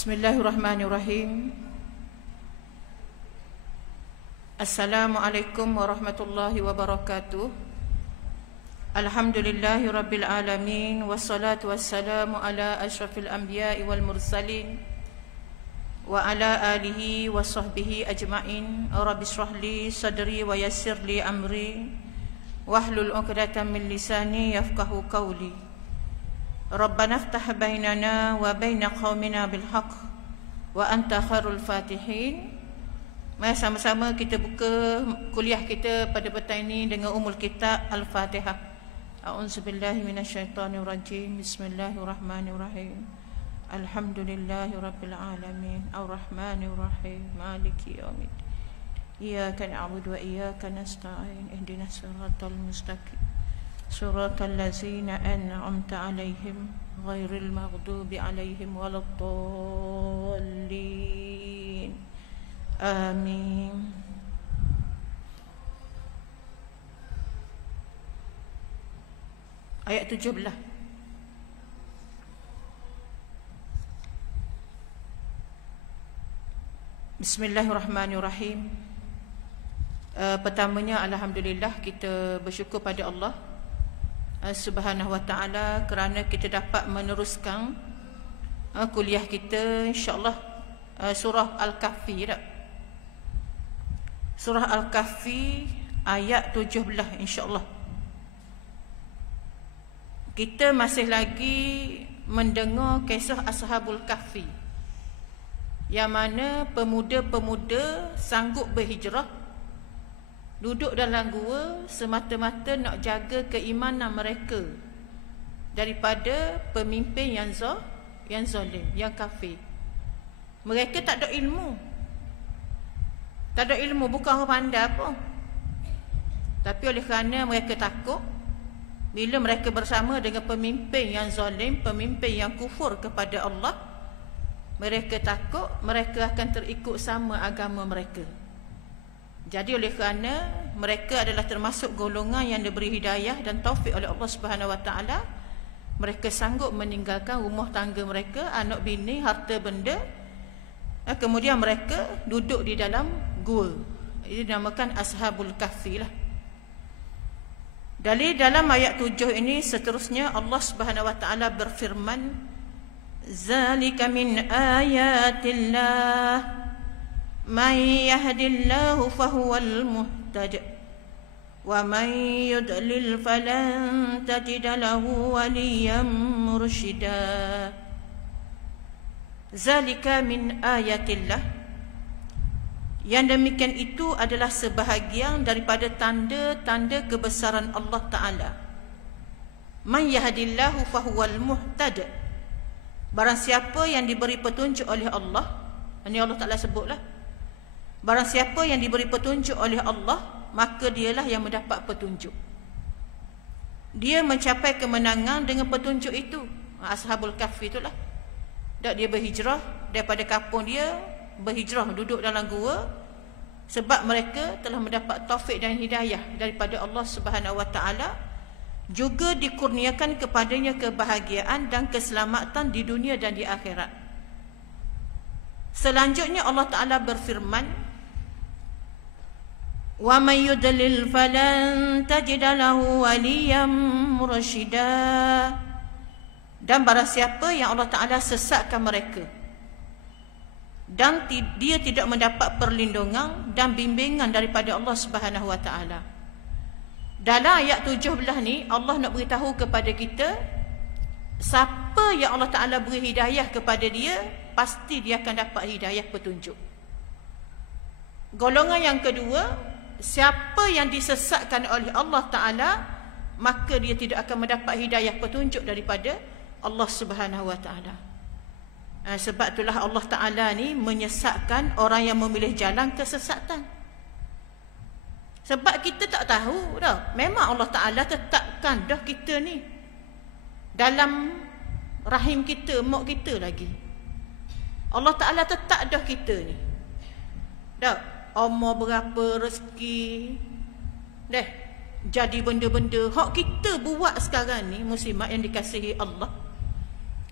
Bismillahirrahmanirrahim. Assalamualaikum warahmatullahi wabarakatuh. Alhamdulillahi rabbil alamin. Wassalatu wassalamu ala asyrafil anbiya'i wal mursalin wa ala alihi wa sahbihi ajma'in. Rabbi shrah li sadri wa yassir li amri wahlul 'uqdatam min lisani yafqahu qawli. Rabbana iftah bainana wa baina qaumina bil haqq wa anta khairul fatihin. Mari sama-sama kita buka kuliah kita pada petang ini dengan umul kitab Al-Fatihah. A'udzubillahi minasyaitonir rajim. Bismillahirrahmanirrahim. Alhamdulillahirabbil alamin. Arrahmanir rahim. Maliki yaumiddin. Iyyaka na'budu wa iyyaka nasta'in. Ihdinas siratal mustaqim. Suratal ladzina an'amta 'alaihim ghairil maghdubi 'alaihim waladdallin. Amin. Ayat 17. Bismillahirrahmanirrahim. Pertamanya alhamdulillah, kita bersyukur pada Allah Subhanahu wa ta'ala kerana kita dapat meneruskan kuliah kita insya-Allah surah Al-Kahfi. Surah Al-Kahfi ayat 17 insya-Allah. Kita masih lagi mendengar kisah Ashabul Kahfi, yang mana pemuda-pemuda sanggup berhijrah, duduk dalam gua semata-mata nak jaga keimanan mereka daripada pemimpin yang zalim, yang kafir. Mereka tak ada ilmu. Tak ada ilmu, bukan orang pandai pun. Tapi oleh kerana mereka takut, bila mereka bersama dengan pemimpin yang zalim, pemimpin yang kufur kepada Allah, mereka takut mereka akan terikut sama agama mereka. Jadi oleh kerana mereka adalah termasuk golongan yang diberi hidayah dan taufik oleh Allah Subhanahu wa taala, mereka sanggup meninggalkan rumah tangga mereka, anak bini, harta benda, kemudian mereka duduk di dalam gua. Ini dinamakan Ashabul Kahfi lah. Dari dalam ayat 7 ini seterusnya Allah Subhanahu wa taala berfirman, "Zalika min ayatillah man yahdillahu fahuwal muhtad wa man yudlil falan tajid lahu waliyyan mursyida." Zalika min ayatillah, yang demikian itu adalah sebahagian daripada tanda-tanda kebesaran Allah Ta'ala. Man yahdillahu fahuwal muhtad, barang siapa yang diberi petunjuk oleh Allah, ini Allah Ta'ala sebutlah, barang siapa yang diberi petunjuk oleh Allah, maka dialah yang mendapat petunjuk. Dia mencapai kemenangan dengan petunjuk itu. Ashabul Kahfi itulah. Dan dia berhijrah daripada kampung dia, berhijrah duduk dalam gua, sebab mereka telah mendapat taufik dan hidayah daripada Allah Subhanahu wa taala, juga dikurniakan kepadanya kebahagiaan dan keselamatan di dunia dan di akhirat. Selanjutnya Allah Ta'ala berfirman, "Wa may yudlil falan tajid lahu waliyyan mursyida." Dan barang siapa yang Allah Ta'ala sesatkan mereka dan dia tidak mendapat perlindungan dan bimbingan daripada Allah Subhanahu wa taala. Dalam ayat 17 ni Allah nak beritahu kepada kita, siapa yang Allah Ta'ala beri hidayah kepada dia, pasti dia akan dapat hidayah petunjuk. Golongan yang kedua, siapa yang disesatkan oleh Allah Ta'ala, maka dia tidak akan mendapat hidayah petunjuk daripada Allah Subhanahu wa taala. Sebab itulah Allah Ta'ala ni menyesatkan orang yang memilih jalan kesesatan. Sebab kita tak tahu dah, memang Allah Ta'ala tetapkan dah kita ni dalam rahim kita, mak kita lagi. Allah Ta'ala tetap dah kita ni. Dah umur berapa, rezeki, dah jadi benda-benda hak kita buat sekarang ni, muslimat yang dikasihi Allah.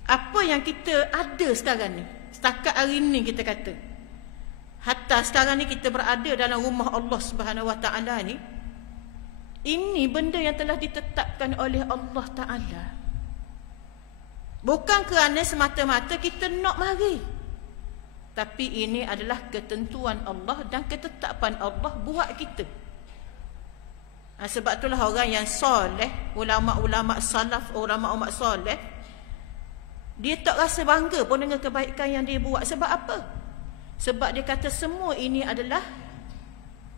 Apa yang kita ada sekarang ni, Setakat hari ni kita kata. Hatta sekarang ni kita berada dalam rumah Allah Subhanahu Wa Taala ni. Ini benda yang telah ditetapkan oleh Allah Taala. Bukan kerana semata-mata kita nak mari. Tapi ini adalah ketentuan Allah dan ketetapan Allah buat kita. Sebab itulah orang yang soleh, ulama-ulama salaf, ulama-ulama soleh, dia tak rasa bangga pun dengan kebaikan yang dia buat. Sebab apa? Sebab dia kata semua ini adalah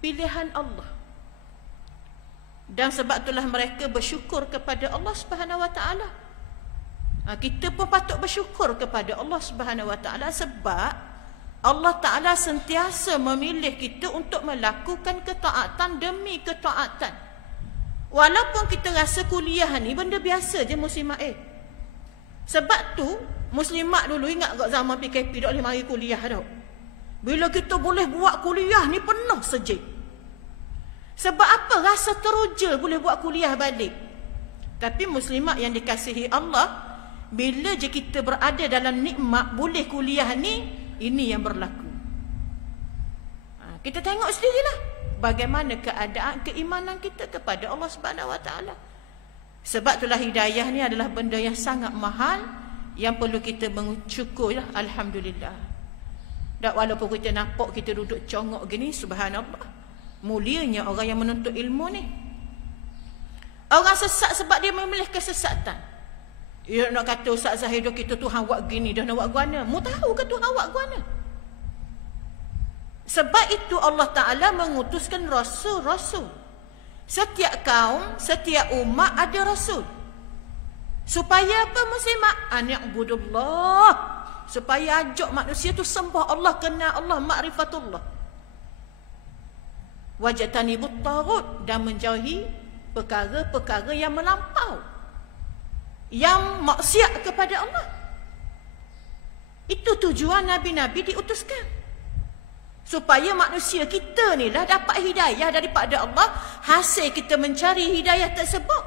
pilihan Allah. Dan sebab itulah mereka bersyukur kepada Allah Subhanahu Wa Taala. Kita pun patut bersyukur kepada Allah Subhanahu Wa Taala sebab Allah Ta'ala sentiasa memilih kita untuk melakukan ketaatan demi ketaatan. Walaupun kita rasa kuliah ni benda biasa je muslimat. Sebab tu muslimat dulu ingat kat zaman PKP tak boleh mari kuliah tau. Bila kita boleh buat kuliah ni penuh sejik. Sebab apa? Rasa teruja boleh buat kuliah balik. Tapi muslimat yang dikasihi Allah, bila je kita berada dalam nikmat boleh kuliah ni, ini yang berlaku. Kita tengok sendirilah bagaimana keadaan keimanan kita kepada Allah Subhanahu Wa Taala. Sebab itulah hidayah ni adalah benda yang sangat mahal yang perlu kita mensyukur. Alhamdulillah. Dan walaupun kita nampak kita duduk congok gini, subhanallah, mulianya orang yang menuntut ilmu ni. Orang sesat sebab dia memilih kesesatan. Dia nak kata Ustaz Zahid kita Tuhan buat gini, dah nak buat guana. Mu tahu ke Tuhan buat guana? Sebab itu Allah Ta'ala mengutuskan rasul-rasul. Setiap kaum, setiap umat ada rasul. Supaya apa muslimat? Ani'budullah. Supaya ajak manusia tu sembah Allah, kenal Allah, ma'rifatullah. Wajtanibut taghut, dan menjauhi perkara-perkara yang melampau, yang maksiat kepada Allah. Itu tujuan Nabi-Nabi diutuskan. Supaya manusia kita ni lah dapat hidayah daripada Allah, hasil kita mencari hidayah tersebut.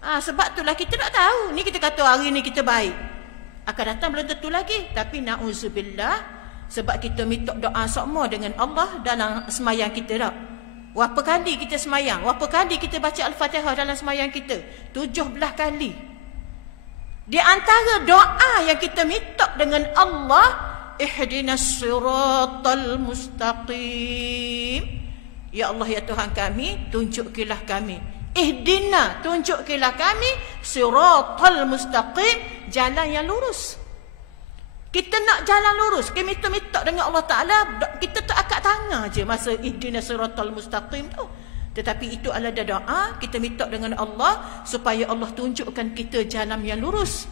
Sebab itulah kita tak tahu. Ni kita kata hari ni kita baik, akan datang belum tentu lagi. Tapi na'udzubillah, sebab kita minta doa sama dengan Allah dalam semayang kita tak. Berapa kali kita semayang? Berapa kali kita baca Al-Fatihah dalam semayang kita? 17 kali. Di antara doa yang kita minta dengan Allah, ihdinas siratal mustaqim. Ya Allah, ya Tuhan kami, tunjukilah kami. Ihdina, tunjukilah kami siratal mustaqim, jalan yang lurus. Kita nak jalan lurus, kita minta dengan Allah Ta'ala, kita tak angkat tangan je masa ihdinas siratal mustaqim tu. Tetapi itu adalah doa, kita minta dengan Allah supaya Allah tunjukkan kita jalan yang lurus.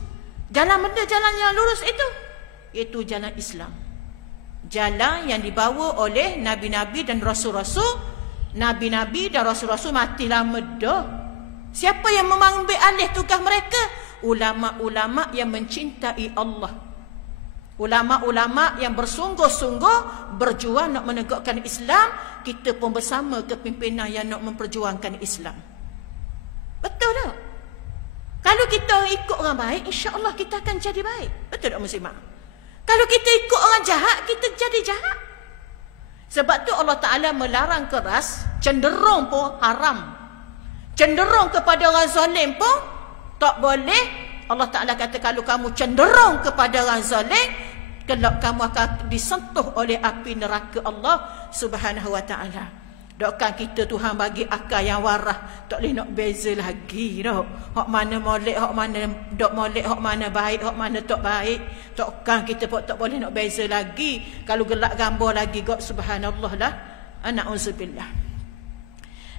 Jalan benda jalan yang lurus itu, iaitu jalan Islam. Jalan yang dibawa oleh Nabi-Nabi dan Rasul-Rasul. Nabi-Nabi dan Rasul-Rasul mati lama dah. Siapa yang mengambil alih tugas mereka? Ulama-ulama yang mencintai Allah. Ulama-ulama yang bersungguh-sungguh berjuang nak menegakkan Islam. Kita pun bersama kepimpinan yang nak memperjuangkan Islam. Betul tak? Kalau kita ikut orang baik, insya-Allah kita akan jadi baik. Betul tak muslimah? Kalau kita ikut orang jahat, kita jadi jahat. Sebab tu Allah Ta'ala melarang keras, cenderung pun haram. Cenderung kepada orang zalim pun tak boleh. Allah Ta'ala kata kalau kamu cenderung kepada orang zalim, kelak kamu akan disentuh oleh api neraka Allah Subhanahu Wa Ta'ala. Doakan kita Tuhan bagi akal yang waras, tak boleh nak beza lagi dah. Hak mana molek, hak mana dok molek, hak mana baik, hak mana tak baik. Takkan kita pun tak boleh nak beza lagi. Kalau gelak gambar lagi, God subhanallah lah. Na'udzubillah.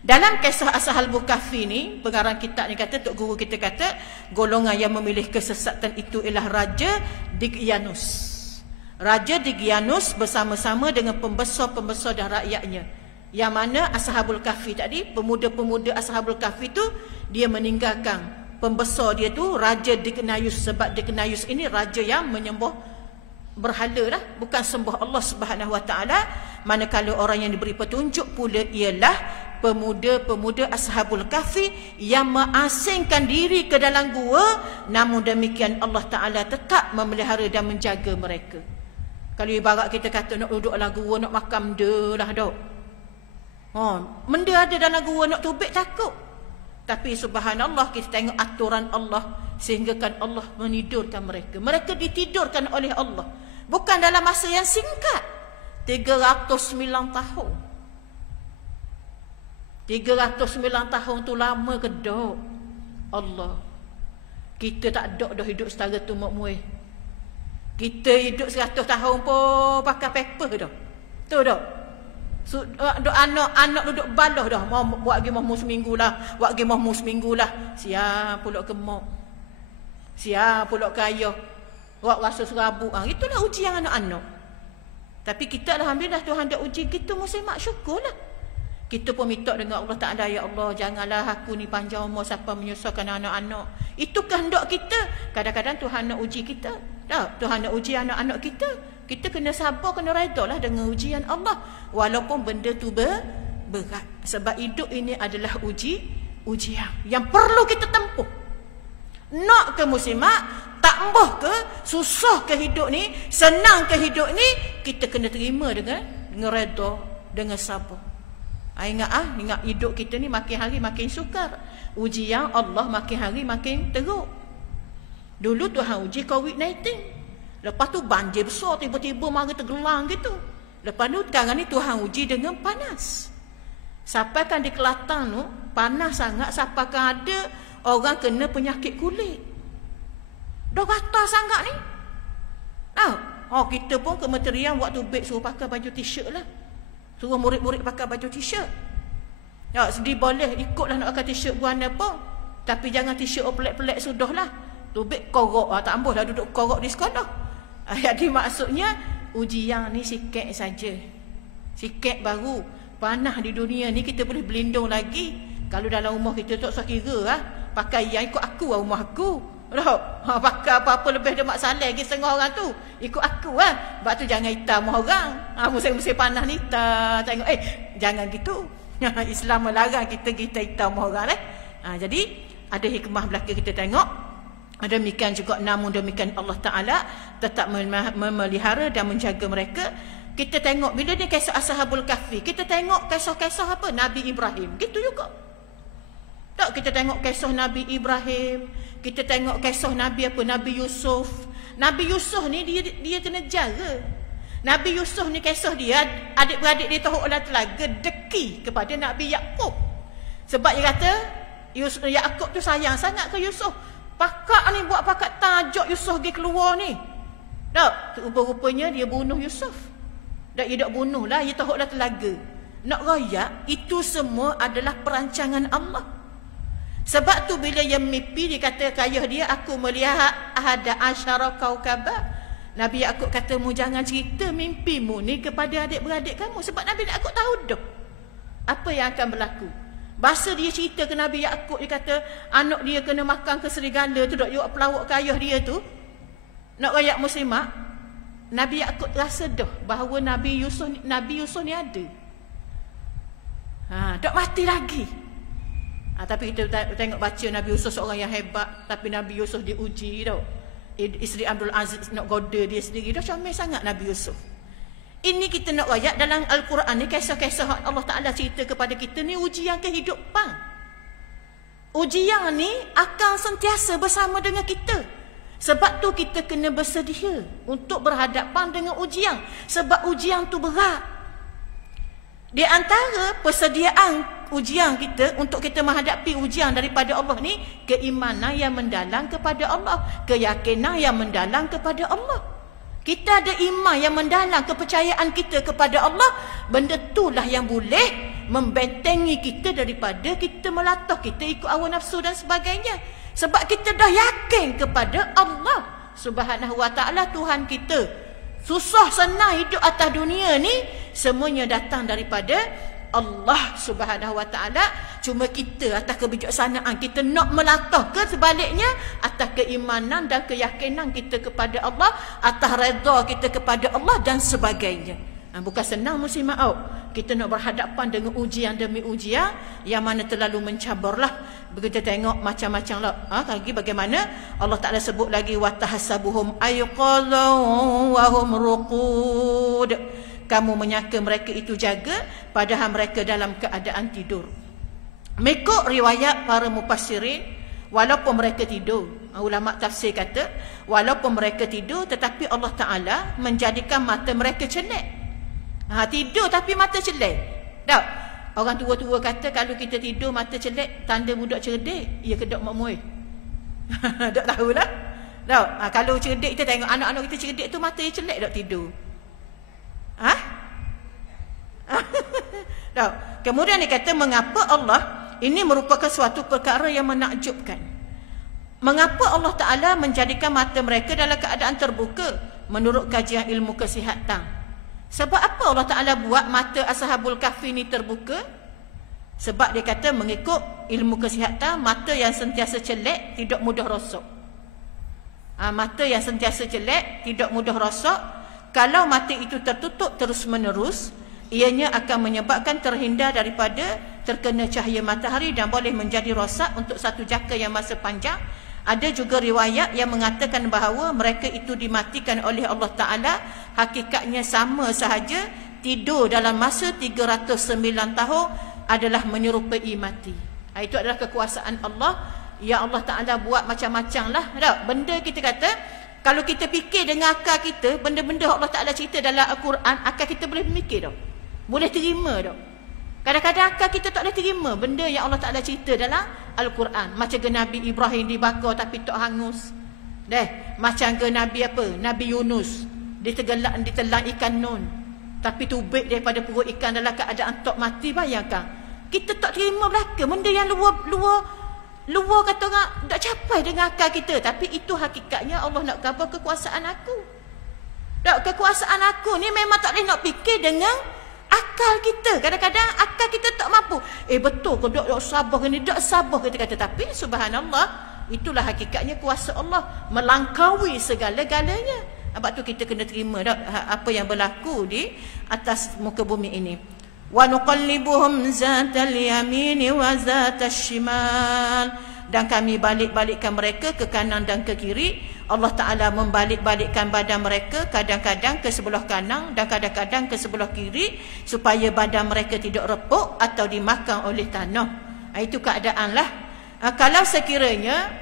Dalam kisah Ashabul Kahfi ni, pengarang kitab ni kata, tok guru kita kata, golongan yang memilih kesesatan itu ialah Raja Dygyanus. Raja Dygyanus bersama-sama dengan pembesar-pembesar dan rakyatnya. Yang mana Ashabul Kahfi tadi, pemuda-pemuda Ashabul Kahfi tu, dia meninggalkan pembesar dia tu, Raja Dygyanus. Sebab Dygyanus ini raja yang menyembah berhala lah, bukan sembah Allah Subhanahu Wa Ta'ala. Manakala orang yang diberi petunjuk pula ialah pemuda-pemuda Ashabul Kahfi yang mengasingkan diri ke dalam gua, namun demikian Allah Ta'ala tetap memelihara dan menjaga mereka. Kalau ibarat kita kata nak duduk dalam gua, nak makan benda lah dok. Benda ada dalam gua, nak tubik takut. Tapi subhanallah, kita tengok aturan Allah, sehingga kan Allah menidurkan mereka. Mereka ditidurkan oleh Allah. Bukan dalam masa yang singkat. 309 tahun. 309 tahun tu lama ke dok? Allah. Kita tak dok dah hidup setara tu mak muih. Kita hidup 100 tahun pun pakai paper dah. Tu dok. Anak duduk baloh dah. Mau buat pergi mahmu seminggu lah. Buat pergi mahmu seminggu lah. Siap pulak ke mak. Siap pulak ke ayah. Buat rasa serabut. Itulah ujian anak-anak. Tapi kita alhamdulillah Tuhan dah uji kita, mesti mak syukur lah. Kita pun minta dengan Allah Ta'ala, ya Allah, janganlah aku ni panjang umur sampai menyusahkan anak-anak. Itu kehendak kita. Kadang-kadang Tuhan nak uji kita. Tuhan nak uji anak-anak kita. Kita kena sabar, kena redha lah dengan ujian Allah. Walaupun benda tu berat. Sebab hidup ini adalah ujian yang perlu kita tempuh. Nak ke muslimat, tak embuh ke, susah ke hidup ni, senang ke hidup ni, kita kena terima dengan redha, dengan sabar. Ingat hidup kita ni makin hari makin sukar. Ujian Allah makin hari makin teruk. Dulu Tuhan uji COVID-19. Lepas tu banjir besar, tiba-tiba mari tergelang gitu. Lepas tu sekarang ni Tuhan uji dengan panas. Sampai kan di Kelantan tu panas sangat, sampai kan ada orang kena penyakit kulit. Dah gatal sangat ni. Kita pun kementerian waktu baik suruh pakai baju t-shirt lah. Suruh murid-murid pakai baju t-shirt. Sedih boleh ikutlah nak pakai t-shirt warna apa. Tapi jangan t-shirt pelik-pelik sudah lah. Tubik korok. Tak ambuh lah duduk korok di sekolah. Jadi maksudnya ujian ni sikit saja. Sikit baru. Panah di dunia ni kita boleh berlindung lagi. Kalau dalam rumah kita tak usah kira lah. Pakai yang ikut aku lah rumah aku. Pakai apa-apa lebih ada masalah lagi setengah orang tu. Ikut aku lah. Sebab tu jangan hitam orang. Musim-musim panas ni kita tengok. Jangan gitu. Islam melarang kita hitam orang. Jadi ada hikmah belaka kita tengok. Demikian juga, namun demikian Allah Ta'ala tetap memelihara dan menjaga mereka. Kita tengok bila dia kisah Ashabul Kahfi, kita tengok kisah-kisah apa? Nabi Ibrahim. Gitu juga. Tak, kita tengok kisah Nabi Ibrahim, kita tengok kisah Nabi apa? Nabi Yusuf. Nabi Yusuf ni dia kena jaga. Nabi Yusuf ni kisah dia, adik-beradik dia tahu olah telaga deki kepada Nabi Yaqub. Sebab dia kata Yaqub tu sayang sangat ke Yusuf. Pakak ni buat pakak tajuk Yusuf pergi keluar ni. Tak, rupa-rupanya dia bunuh Yusuf. Tak, dia tak bunuh lah, dia tahu olah telaga. Nak rayak, itu semua adalah perancangan Allah. Sebab tu bila yang mimpi dia kata ke ayah dia, aku melihat ahada asyara kaukaba. Nabi Yaqub kata, mu jangan cerita mimpimu ni kepada adik-beradik kamu. Sebab Nabi Yaqub tahu dah apa yang akan berlaku. Bahasa dia cerita ke Nabi Yaqub, dia kata anak dia kena makan ke serigala tu, dok yuk pelawak ke ayah dia tu. Nak rakyat muslimat, Nabi Yaqub rasa dah bahawa Nabi Yusuf ni ada. Dok mati lagi. Tapi kita tengok baca Nabi Yusuf seorang yang hebat, tapi Nabi Yusuf diuji tau. Isteri Abdul Aziz nak goda dia sendiri, dah comel sangat Nabi Yusuf. Ini kita nak ayat dalam Al-Quran ni, kisah-kisah Allah Ta'ala cerita kepada kita ni ujian kehidupan. Ujian ni akan sentiasa bersama dengan kita. Sebab tu kita kena bersedia untuk berhadapan dengan ujian. Sebab ujian tu berat. Di antara persediaan ujian kita untuk kita menghadapi ujian daripada Allah ni, keimanan yang mendalam kepada Allah, keyakinan yang mendalam kepada Allah. Kita ada iman yang mendalam, kepercayaan kita kepada Allah. Benda itulah yang boleh membentengi kita daripada kita melatah, kita ikut hawa nafsu dan sebagainya. Sebab kita dah yakin kepada Allah Subhanahu wa ta'ala, Tuhan kita. Susah senang hidup atas dunia ni semuanya datang daripada Allah Subhanahu wa ta'ala. Cuma kita atas kebijaksanaan kita nak melatah ke sebaliknya, atas keimanan dan keyakinan kita kepada Allah, atas redha kita kepada Allah dan sebagainya. Bukan senang musim maut. Kita nak berhadapan dengan ujian demi ujian yang mana terlalu mencabarlah. Begitu tengok macam-macam lah. Lagi bagaimana Allah Ta'ala sebut lagi watahsabuhum ayqadhu wa hum ruqud. Kamu menyangka mereka itu jaga padahal mereka dalam keadaan tidur. Mengikut riwayat para mufassirin, walaupun mereka tidur, ulama tafsir kata walaupun mereka tidur tetapi Allah Ta'ala menjadikan mata mereka celak. Tidur tapi mata celak. Tak? Orang tua-tua kata kalau kita tidur mata celak tanda budak cerdik, ia kedok mak muai. Tak tahulah. Tak? Kalau cerdik kita tengok anak-anak kita cerdik tu mata dia celak tak tidur. Tak? Kemudian dia kata mengapa Allah ini merupakan suatu perkara yang menakjubkan. Mengapa Allah Ta'ala menjadikan mata mereka dalam keadaan terbuka menurut kajian ilmu kesihatan? Sebab apa Allah Ta'ala buat mata Ashabul Kahfi ni terbuka? Sebab dia kata mengikut ilmu kesihatan, mata yang sentiasa celak tidak mudah rosak. Mata yang sentiasa celak tidak mudah rosak. Kalau mata itu tertutup terus menerus, ianya akan menyebabkan terhindar daripada terkena cahaya matahari dan boleh menjadi rosak untuk satu jangka yang masa panjang. Ada juga riwayat yang mengatakan bahawa mereka itu dimatikan oleh Allah Ta'ala. Hakikatnya sama sahaja. Tidur dalam masa 309 tahun adalah menyerupai mati. Itu adalah kekuasaan Allah. Ya Allah Ta'ala buat macam-macam lah. Benda kita kata, kalau kita fikir dengan akal kita, benda-benda Allah Ta'ala cerita dalam Al-Quran, akal kita boleh memikir tak? Boleh terima tak? Kadang-kadang akal kita tak boleh terima benda yang Allah Ta'ala cerita dalam Al-Quran. Macam ke Nabi Ibrahim dibakar tapi tak hangus. Macam ke Nabi apa? Nabi Yunus ditelan ikan nun tapi tubik daripada perut ikan dalam keadaan tak mati. Bayangkan. Kita tak terima belaka benda yang luar kata orang tak capai dengan akal kita. Tapi itu hakikatnya Allah nak khabar kekuasaan aku. Tak, kekuasaan aku ni memang tak boleh nak fikir dengan akal kita. Kadang-kadang akal kita tak mampu. Betul ke dok sabar ni, dok sabar kita kata. Tapi subhanallah, itulah hakikatnya kuasa Allah melangkaui segala-galanya. Sebab tu kita kena terima dok apa yang berlaku di atas muka bumi ini. Wa nuqallibuhum zatal yamini wa zatal shimal. Dan kami balik-balikkan mereka ke kanan dan ke kiri. Allah Ta'ala membalik-balikkan badan mereka kadang-kadang ke sebelah kanan dan kadang-kadang ke sebelah kiri supaya badan mereka tidak repuk atau dimakan oleh tanah. Itu keadaan lah. Kalau sekiranya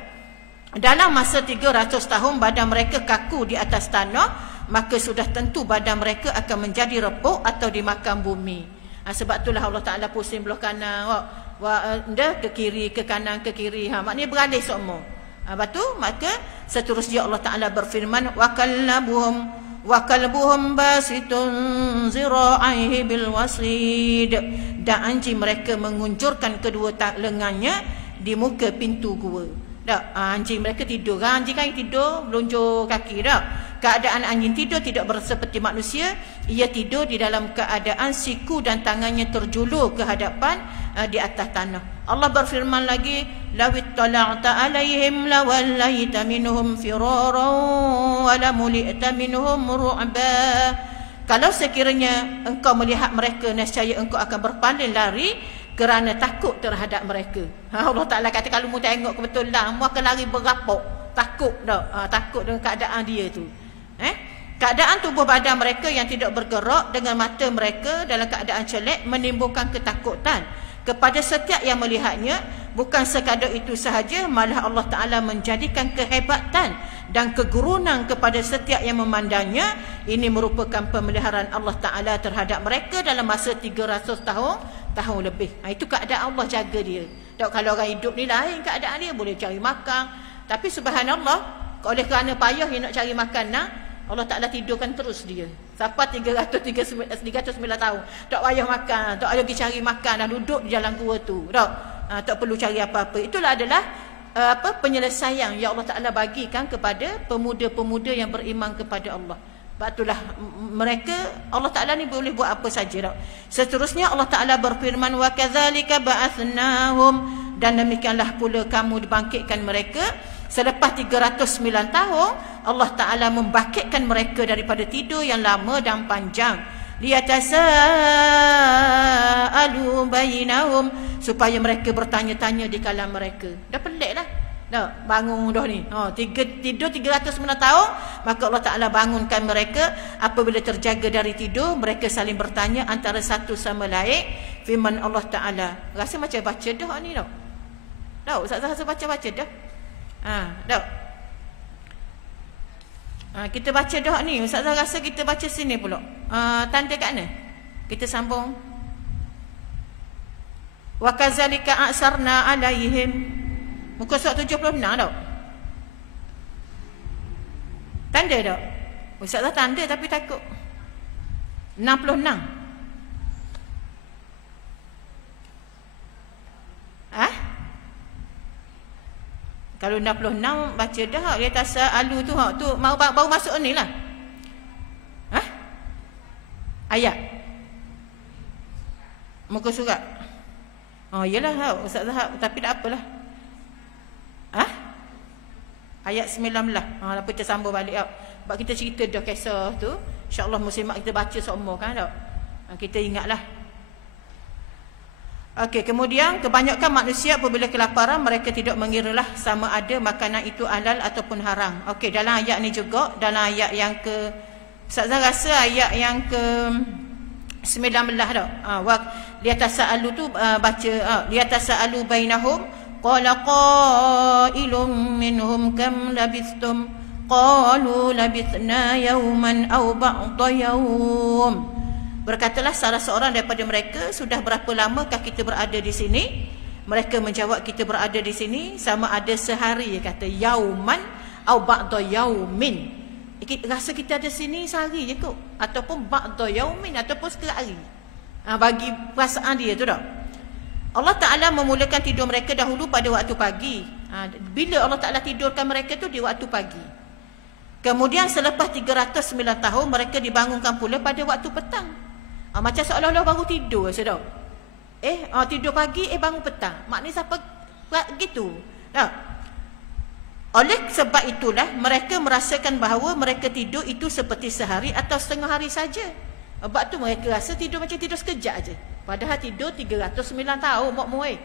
dalam masa 300 tahun badan mereka kaku di atas tanah, maka sudah tentu badan mereka akan menjadi repuk atau dimakan bumi. Sebab itulah Allah Ta'ala pusing belah kanan, ke kiri, ke kanan, ke kiri. Maknanya beralih semua. Lepas tu, maka seterusnya Allah Ta'ala berfirman wa kalbuhum basitun zira'aihi bil wasid. Dan anjing mereka mengunjurkan kedua lengannya di muka pintu gua. Anjing mereka tidur. Anjing kan tidur melunjuk kaki dah. Keadaan anjing tidur tidak seperti manusia. Ia tidur di dalam keadaan siku dan tangannya terjulur ke hadapan di atas tanah. Allah berfirman lagi, lawit tala'ta alaihim lawallaita minhum firaran wa lamuli'ta minhum ru'ba. Kalau sekiranya engkau melihat mereka, nescaya engkau akan berpaling lari kerana takut terhadap mereka. Allah Ta'ala kata kalau mu tengok kebetulan, mu akan lari berapuk. Takut dah. Takut dengan keadaan dia tu. Keadaan tubuh badan mereka yang tidak bergerak dengan mata mereka dalam keadaan celak menimbulkan ketakutan kepada setiap yang melihatnya. Bukan sekadar itu sahaja, malah Allah Ta'ala menjadikan kehebatan dan kegurunan kepada setiap yang memandangnya. Ini merupakan pemeliharaan Allah Ta'ala terhadap mereka dalam masa 300 tahun lebih. Itu keadaan Allah jaga dia. Tak, kalau orang hidup ni lain keadaan dia, boleh cari makan. Tapi subhanallah, oleh kerana payah dia nak cari makan, Allah Ta'ala tidurkan terus dia. Sampai 309 tahun. Tak payah makan, tak payah pergi cari makan, dah duduk di dalam gua tu. Tak perlu cari apa-apa. Itulah adalah penyelesaian yang Allah Ta'ala bagikan kepada pemuda-pemuda yang beriman kepada Allah. Sebab itulah mereka, Allah Ta'ala ni boleh buat apa saja. Seterusnya Allah Ta'ala berfirman, wa kadzalika ba'athnahum, dan demikianlah pula kamu dibangkitkan mereka selepas 309 tahun. Allah Ta'ala membangkitkan mereka daripada tidur yang lama dan panjang. liyatasaalu bainahum, supaya mereka bertanya-tanya di kalangan mereka. Dah pelik lah. Dah bangun dah ni. Tidur 309 tahun, maka Allah Taala bangunkan mereka. Apabila terjaga dari tidur, mereka saling bertanya antara satu sama lain. Firman Allah Taala. Rasa macam baca dah ni dah. Dah Ustaz rasa baca dah. Dah. Kita baca dah ni. Ustaz rasa kita baca sini pula. Tanda kat mana? Kita sambung. Wa kadzalika a'sarna 'alaihim. Muka surat 76 tak? Tanda tak? Ustaz dah tanda tapi takut. 66. Kalau 66 baca dah. Dia tasa'alu tu baru masuk ni lah. Ayat. Muka surat. Yelah Ustaz dah, tapi tak apalah. Ayat 19. Lepas kita sambung balik. Sebab kita cerita dah kisah tu. InsyaAllah muslimat kita baca semua kan tak? Kita ingatlah. Okey, kemudian kebanyakan manusia apabila kelaparan, mereka tidak mengiralah sama ada makanan itu halal ataupun haram. Okey, dalam ayat ni juga, dalam ayat yang ke, Ustazah rasa ayat yang ke 19 tak? Liyatasa'alu tu baca liyatasa'alu bainahum. Qala qailun minhum kam labithtum qalu labithna yawman aw ba'da yawm. Berkatalah salah seorang daripada mereka, sudah berapa lamakah kita berada di sini? Mereka menjawab, kita berada di sini sama ada sehari. Dia kata yauman aw ba'da yaumin. Rasa kita ada sini sehari je kot, ataupun ba'da yaumin, ataupun setengah hari. Bagi perasaan dia tu tak. Allah Ta'ala memulakan tidur mereka dahulu pada waktu pagi. Bila Allah Ta'ala tidurkan mereka tu di waktu pagi. Kemudian selepas 309 tahun mereka dibangunkan pula pada waktu petang. Macam seolah-olah baru tidur sedap. Tidur pagi, bangun petang. Maknanya siapa gitu. Oleh sebab itulah mereka merasakan bahawa mereka tidur itu seperti sehari atau setengah hari saja. Sebab tu mereka rasa tidur macam tidur sekejap aje. Padahal tidur 309 tahun mok-moe.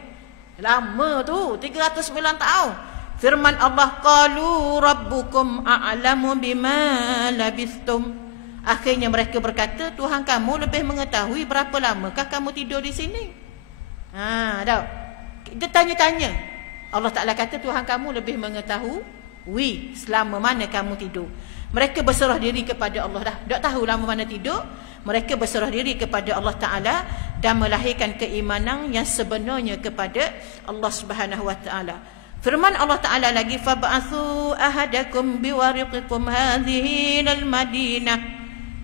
Lama tu 309 tahun. Firman Allah, qalu rabbukum a'lamu bima labithtum. Akhirnya mereka berkata, Tuhan kamu lebih mengetahui berapa lamakah kamu tidur di sini. Dah. Dia tanya-tanya. Allah Ta'ala kata Tuhan kamu lebih mengetahui selama mana kamu tidur. Mereka berserah diri kepada Allah dah. Tak tahu lama mana tidur. Mereka berserah diri kepada Allah Ta'ala dan melahirkan keimanan yang sebenarnya kepada Allah Subhanahu Wa Ta'ala. Firman Allah Ta'ala lagi, fab'athu ahadakum biwariqikum hadhihi ilal Madinah.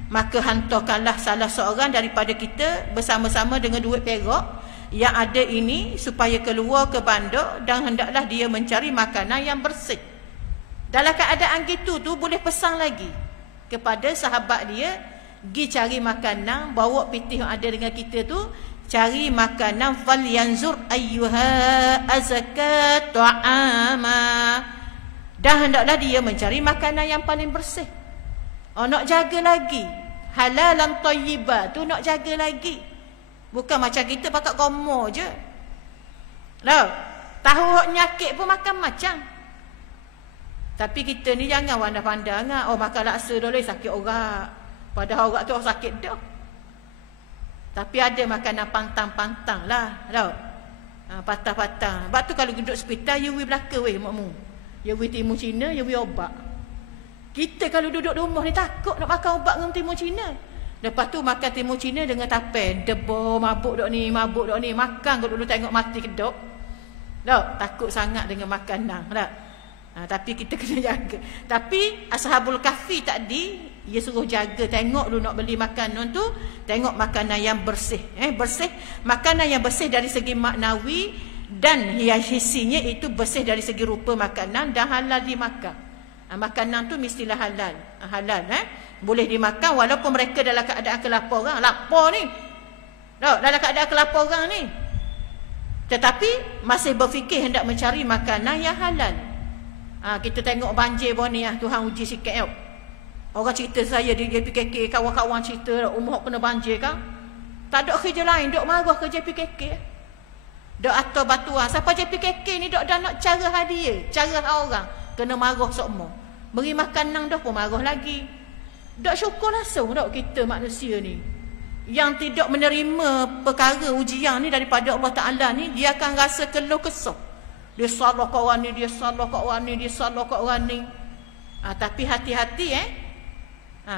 Maka hantarkanlah salah seorang daripada kita bersama-sama dengan duit perak yang ada ini supaya keluar ke bandar, dan hendaklah dia mencari makanan yang bersih. Dalam keadaan gitu tu boleh pesan lagi kepada sahabat dia, pergi cari makanan, bawa pitih yang ada dengan kita tu, cari makanan, fal yanzur ayyuha azka ta'ama, dan hendaklah dia mencari makanan yang paling bersih. Nak jaga lagi halalan thayyiba tu, nak jaga lagi. Bukan macam kita pakat gomo je. Tahu nyakit pun makan macam. Tapi kita ni jangan pandang-pandang. Makan laksa dah boleh sakit orang. Padahal orang tu orang sakit dah. Tapi ada makanan pantang-pantang lah. Patah-patah. Sebab tu kalau duduk hospital, you belakang weh makmu. You timun Cina, you obat. Kita kalau duduk rumah ni takut nak makan ubat dengan timun Cina. Lepas tu makan timun Cina dengan tapen. Debo, mabuk dok ni. Makan kau dulu tengok mati kedok. Takut sangat dengan makanan. Tapi kita kena jaga. Tapi Ashabul Kahfi tadi, dia suruh jaga. Tengok dulu nak beli makanan tu, tengok makanan yang bersih. Bersih. Makanan yang bersih dari segi maknawi dan hisinya itu bersih dari segi rupa makanan dan halal dimakan. Makanan tu mestilah halal. Halal boleh dimakan walaupun mereka dalam keadaan kelaparan. Lapar ni. Dalam keadaan kelaparan ni. Tetapi masih berfikir hendak mencari makanan yang halal. Kita tengok banjir bawah ni, Tuhan uji sikit. Orang cerita saya di JPKK, kawan-kawan cerita umur kena banjir kan. Tak ada kerja lain, dok marah ke JPKK. Dok atau batuan. Siapa JPKK ni dok dah nak cara hadiah, cara orang. Kena marah semua. Beri makanan dah pun marah lagi. Dok syukur langsung dok kita manusia ni. Yang tidak menerima perkara ujian ni daripada Allah Ta'ala ni, dia akan rasa keluh kesah. Dia salah kat orang ni, dia salah kat orang ni, dia salah kat orang ni. Tapi hati-hati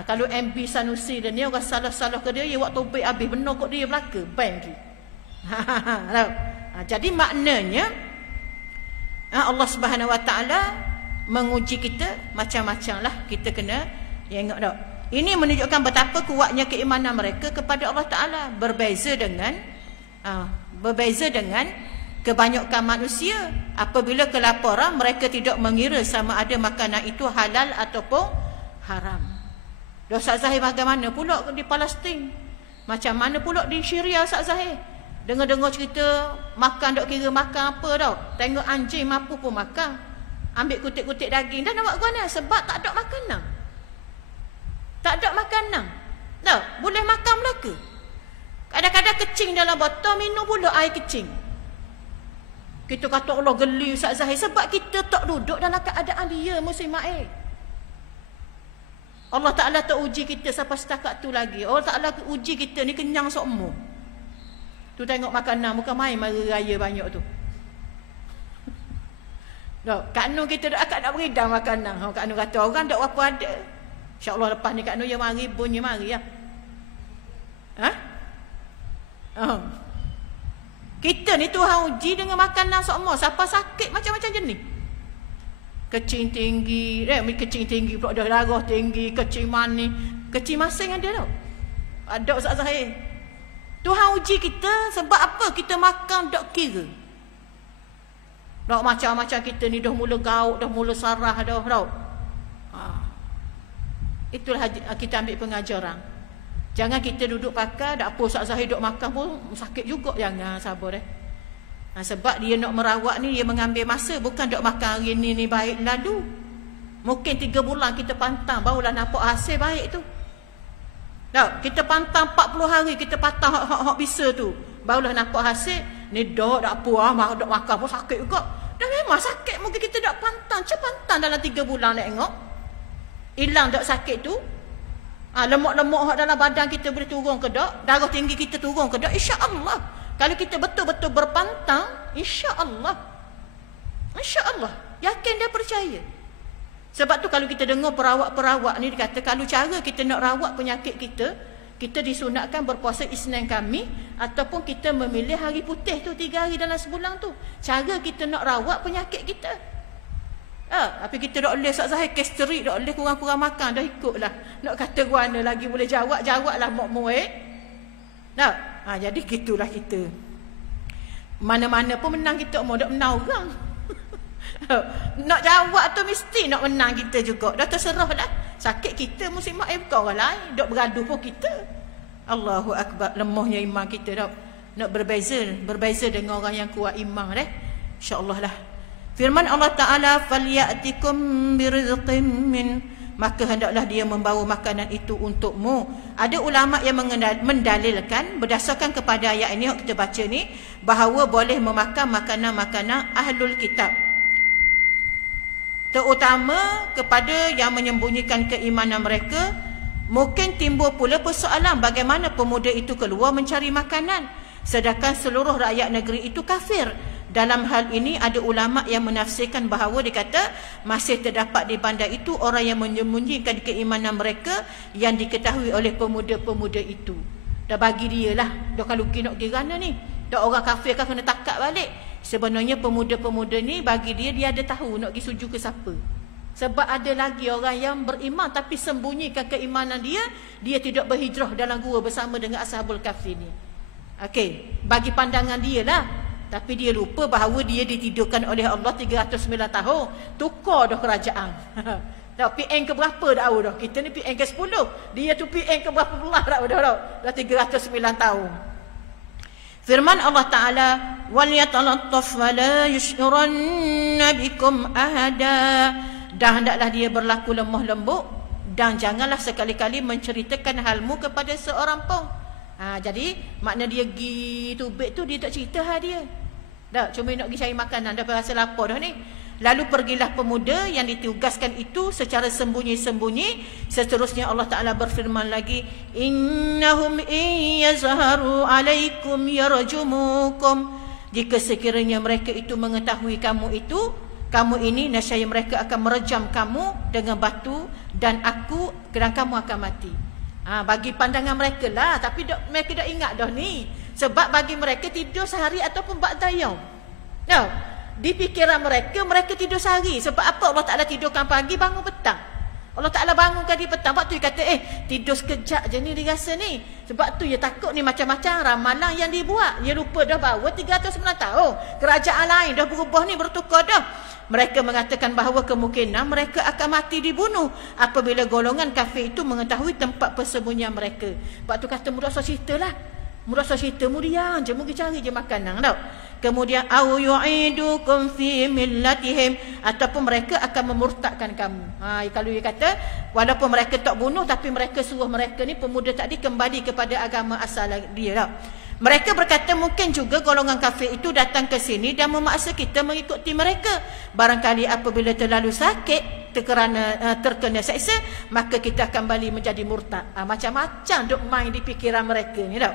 kalau MB Sanusi dia ni orang salah-salah ke dia waktu baik habis benar kok dia belaka bank ni. Jadi maknanya Allah Subhanahu Wa Taala menguji kita macam-macam lah. Kita kena tengok dak. Ini menunjukkan betapa kuatnya keimanan mereka kepada Allah Taala, berbeza dengan kebanyakan manusia. Apabila kelaparan, mereka tidak mengira sama ada makanan itu halal ataupun haram. Ustaz Zahir bagaimana pula di Palestin? Macam mana pula di Syria Ustaz Zahir? Dengar-dengar cerita makan tak kira makan apa tau. Tengok anjing mampu pun makan. Ambil kutik-kutik daging. Dan nak buat mana? Sebab tak ada makanan. Tak ada makanan. Tak, boleh makan belaka. Kadang-kadang kecing dalam botol, minum pula air kecing. Kita kata Allah geli Ustaz Zahir. Sebab kita tak duduk dalam keadaan dia musim air. Allah Ta'ala tak uji kita sampai setakat tu lagi. Allah Ta'ala uji kita ni kenyang semua. Tu tengok makanan, bukan main mari raya banyak tu. Kak Nur kita dah akak nak beridam makanan. Kak Nur kata orang tak apa ada. InsyaAllah lepas ni Kak Nur yang mari bunyi mari ya. Kita ni Tuhan uji dengan makanan semua. Siapa sakit macam-macam jenis. Kecing tinggi, kecing tinggi pula dah darah tinggi, kecing manis, kecing masing ada tau. Ada Ustaz Zahir. Tuhan uji kita sebab apa? Kita makan tak kira. Dak macam-macam kita ni dah mula gaut, dah mula sarah dah tau. Itulah kita ambil pengajaran. Jangan kita duduk pakai, tak apa Ustaz Zahir duk makan pun sakit juga, jangan sabar sebab dia nak merawat ni, dia mengambil masa. Bukan duk makan hari ni baik lalu. Mungkin 3 bulan kita pantang barulah nampak hasil baik tu. Tak, kita pantang 40 hari kita pantang hak bisa tu, barulah nampak hasil. Ni dak apa duk makan pun sakit juga. Dah memang sakit, mungkin kita dak pantang, pantang dalam 3 bulan nak tengok. Hilang dak sakit tu. Lemak-lemak hak dalam badan kita boleh turun ke dak? Darah tinggi kita turun ke dak? Insya-Allah. Kalau kita betul-betul berpantang, insya-Allah. Insya-Allah. Yakin dia percaya. Sebab tu kalau kita dengar perawat-perawat ni dikata kalau cara kita nak rawat penyakit kita, kita disunatkan berpuasa Isnin Khamis ataupun kita memilih hari putih tu 3 hari dalam sebulan tu. Cara kita nak rawat penyakit kita. Tapi kita tak boleh Ustaz Zahir kesterik, tak boleh kurang-kurang makan, dah ikutlah. Nak kata guana lagi boleh jawablah mok-mok jadi gitulah kita. Mana-mana pun menang kita, mau dak menang orang. Nak jawab tu mesti nak menang kita juga. Dah terserah dah. Sakit kita musim bukan orang lain. Dak bergaduh pun kita. Allahu Akbar, lemahnya iman kita dak. Nak berbeza dengan orang yang kuat iman dah. Insya-Allah lah. Firman Allah Ta'ala, "Falyatikum birizqin min", maka hendaklah dia membawa makanan itu untukmu. Ada ulama yang mendalilkan berdasarkan kepada ayat ini yang kita baca ni, bahawa boleh memakan makanan-makanan ahlul kitab, terutama kepada yang menyembunyikan keimanan mereka. Mungkin timbul pula persoalan bagaimana pemuda itu keluar mencari makanan sedangkan seluruh rakyat negeri itu kafir. Dalam hal ini ada ulama yang menafsirkan bahawa dikata masih terdapat di bandar itu orang yang menyembunyikan keimanan mereka yang diketahui oleh pemuda-pemuda itu. Dah bagi dia lah. Dah kalau nak kirana ni, dah orang kafir kan kena takak balik. Sebenarnya pemuda-pemuda ni bagi dia ada tahu nak pergi suju ke siapa. Sebab ada lagi orang yang beriman tapi sembunyikan keimanan dia tidak berhijrah dalam gua bersama dengan Ashabul Kahfi ni. Okey, bagi pandangan dia lah. Tapi dia lupa bahawa dia ditidurkan oleh Allah 309 tahun. Tukar dah kerajaan. Dah PN ke berapa dah dah. Kita ni PN ke 10. Dia tu PN ke berapa belah dah 309 tahun. Firman Allah Ta'ala, "Waliyatalattaf wa la yusyuranna bikum ahada." Dan hendaklah dia berlaku lemah lembut dan janganlah sekali-kali menceritakan halmu kepada seorang pun. Jadi makna dia pergi tubik tu dia tak cerita dia. Dah cuma nak pergi cari makanan dah rasa lapar dah ni. Lalu pergilah pemuda yang ditugaskan itu secara sembunyi-sembunyi. Seterusnya Allah Ta'ala berfirman lagi, innahum in yazharu alaikum yarjumukum. Jika sekiranya mereka itu mengetahui kamu ini, nescaya mereka akan merejam kamu dengan batu dan kamu akan mati. Bagi pandangan mereka lah, tapi mereka dah ingat dah ni. Sebab bagi mereka tidur sehari ataupun ba'da yaum. Di fikiran mereka tidur sehari. Sebab apa Allah Ta'ala tidurkan pagi, bangun petang. Allah Ta'ala bangunkan di petang. Sebab tu dia kata, tidur sekejap je ni dia rasa ni. Sebab tu dia takut ni macam-macam ramalan yang dibuat. Dia lupa dah bahawa 309 tahun. Kerajaan lain dah berubah ni, bertukar dah. Mereka mengatakan bahawa kemungkinan mereka akan mati dibunuh apabila golongan kafir itu mengetahui tempat persembunyian mereka. Sebab tu kata mudah cerita lah. Mudah cerita, mudian je, mungkin cari je makanan tau. Kemudian au yu'idukum fi millatihim, ataupun mereka akan memurtadkan kamu. Kalau dia kata walaupun mereka tak bunuh tapi mereka suruh mereka ni pemuda tadi kembali kepada agama asal dia tau. Mereka berkata mungkin juga golongan kafir itu datang ke sini dan memaksa kita mengikuti mereka. Barangkali apabila terlalu sakit terkena seksa, maka kita akan kembali menjadi murtad. Macam-macam duk main di fikiran mereka ni tau.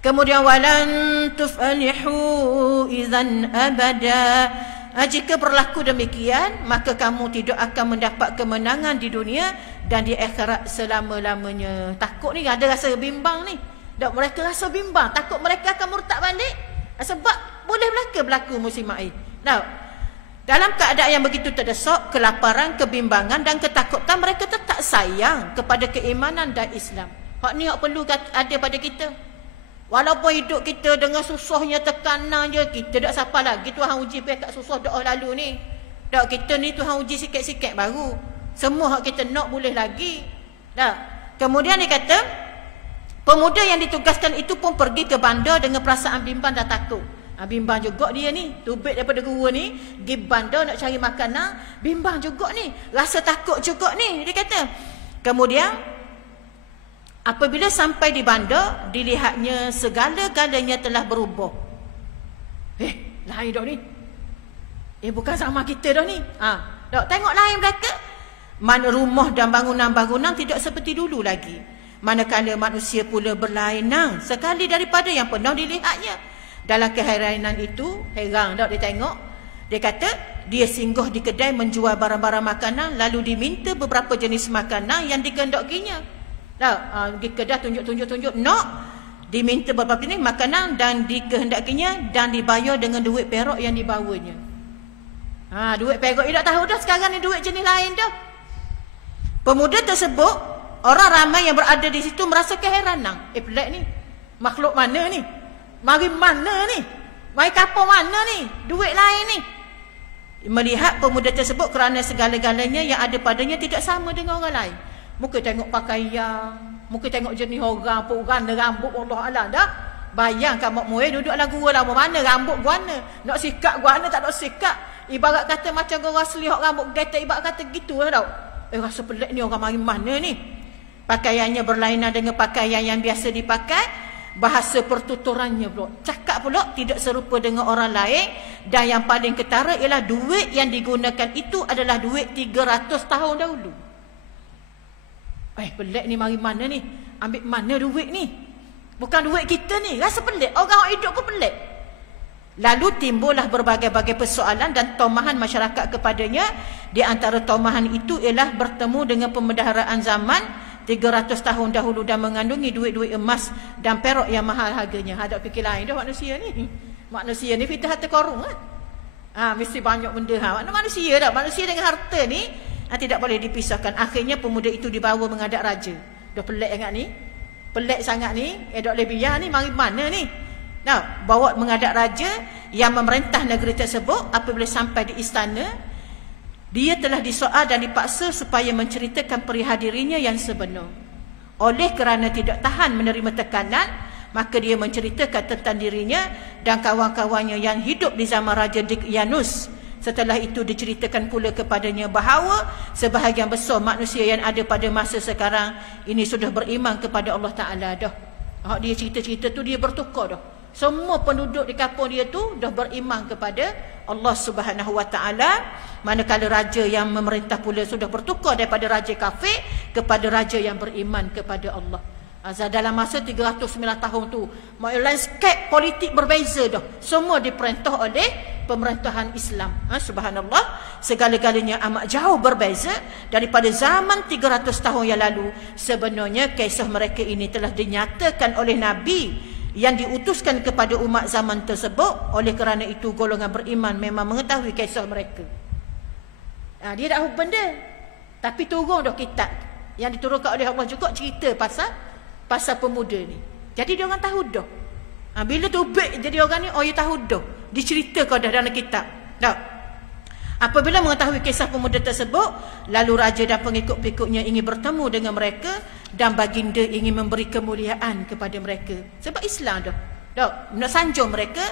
Kemudian walan tufalihu idzan abada. Jika berlaku demikian, maka kamu tidak akan mendapat kemenangan di dunia dan di akhirat selama-lamanya. Takut ni ada rasa bimbang ni. Dak mereka rasa bimbang, takut mereka akan murtad balik. Sebab boleh berlaku musim air. Dalam keadaan yang begitu terdesak, kelaparan, kebimbangan dan ketakutan, mereka tetap sayang kepada keimanan dan Islam. Hak ni hak perlu ada pada kita. Walaupun hidup kita dengan susahnya, tekanan je, kita tak siapa lagi Tuhan uji kat susah doa lalu ni. Tak, kita ni Tuhan uji sikit-sikit baru. Semua hak kita nak boleh lagi. Kemudian dia kata, pemuda yang ditugaskan itu pun pergi ke bandar dengan perasaan bimbang dan takut. Bimbang juga dia ni, tubik daripada gua ni, pergi bandar nak cari makanan, bimbang juga ni, rasa takut juga ni, dia kata. Kemudian apabila sampai di bandar, dilihatnya segala-galanya telah berubah. Lain dah ni. Bukan sama kita dah ni. Tengok lain mereka. Mana rumah dan bangunan-bangunan tidak seperti dulu lagi. Manakala manusia pula berlainan sekali daripada yang pernah dilihatnya. Dalam keheranan itu, heran tak dia tengok. Dia kata, dia singgah di kedai menjual barang-barang makanan, lalu diminta beberapa jenis makanan yang dikehendakinya. Pergi kedai tunjuk-tunjuk nak diminta beberapa jenis makanan dan dikehendakinya dan dibayar dengan duit perak yang dibawanya. Duit perak dia tak tahu dah, sekarang ni duit jenis lain dah. Pemuda tersebut, orang ramai yang berada di situ merasa keheranan. Pelik ni, makhluk mana ni, mari mana ni, mari kapal mana ni, duit lain ni. Melihat pemuda tersebut kerana segala-galanya yang ada padanya tidak sama dengan orang lain. Mungkin tengok pakaian, mungkin tengok jenis orang, warna rambut, Allah Allah dah. Bayangkan mak murid duduk dalam gua lama, mana rambut guana, nak sikat guana tak nak sikat. Ibarat kata macam orang selihok rambut getek, ibarat kata gitu lah tau. Rasa pelik ni orang mari mana ni. Pakaiannya berlainan dengan pakaian yang biasa dipakai. Bahasa pertuturannya pula, cakap pula tidak serupa dengan orang lain. Dan yang paling ketara ialah duit yang digunakan itu adalah duit 300 tahun dahulu. Pelik ni, mari mana ni, ambil mana duit ni, bukan duit kita ni. Rasa pelik, orang hidup pun pelik. Lalu timbullah berbagai-bagai persoalan dan tomahan masyarakat kepadanya. Di antara tomahan itu ialah bertemu dengan pemendaharaan zaman 300 tahun dahulu dan mengandungi duit-duit emas dan perak yang mahal harganya. Ada fikir lain dah manusia ni. Manusia ni fitnah harta korung lah. Mesti banyak benda. Manusia dah, manusia dengan harta ni tidak boleh dipisahkan. Akhirnya pemuda itu dibawa menghadap raja. Dah pelik sangat ni, pelik sangat ni. Tak boleh biar ni, mari mana ni. Bawa menghadap raja yang memerintah negeri tersebut. Apabila sampai di istana, dia telah disoal dan dipaksa supaya menceritakan perihal dirinya yang sebenar. Oleh kerana tidak tahan menerima tekanan, maka dia menceritakan tentang dirinya dan kawan-kawannya yang hidup di zaman Raja Dicyanus Setelah itu diceritakan pula kepadanya bahawa sebahagian besar manusia yang ada pada masa sekarang ini sudah beriman kepada Allah Ta'ala dah. Dia cerita-cerita tu dia bertukar dah. Semua penduduk di kampung dia tu dah beriman kepada Allah Subhanahu Wa Ta'ala. Manakala raja yang memerintah pula sudah bertukar daripada raja kafir kepada raja yang beriman kepada Allah. Dalam masa 309 tahun tu, landscape politik berbeza dah. Semua diperintah oleh pemerintahan Islam. Subhanallah, segala-galanya amat jauh berbeza daripada zaman 300 tahun yang lalu. Sebenarnya kisah mereka ini telah dinyatakan oleh Nabi yang diutuskan kepada umat zaman tersebut. Oleh kerana itu golongan beriman memang mengetahui kisah mereka. Dia tak tahu benda, tapi turun dah kitab yang diturunkan oleh Allah juga cerita pasal pemuda ni. Jadi dia orang tahu dah. Bila tubik jadi orang ni, dia tahu dah. Diceritakan dah dalam kitab. Tak? Apabila mengetahui kisah pemuda tersebut, lalu raja dan pengikut-pengikutnya ingin bertemu dengan mereka dan baginda ingin memberi kemuliaan kepada mereka. Sebab Islam dah. Tak? Nak sanjung mereka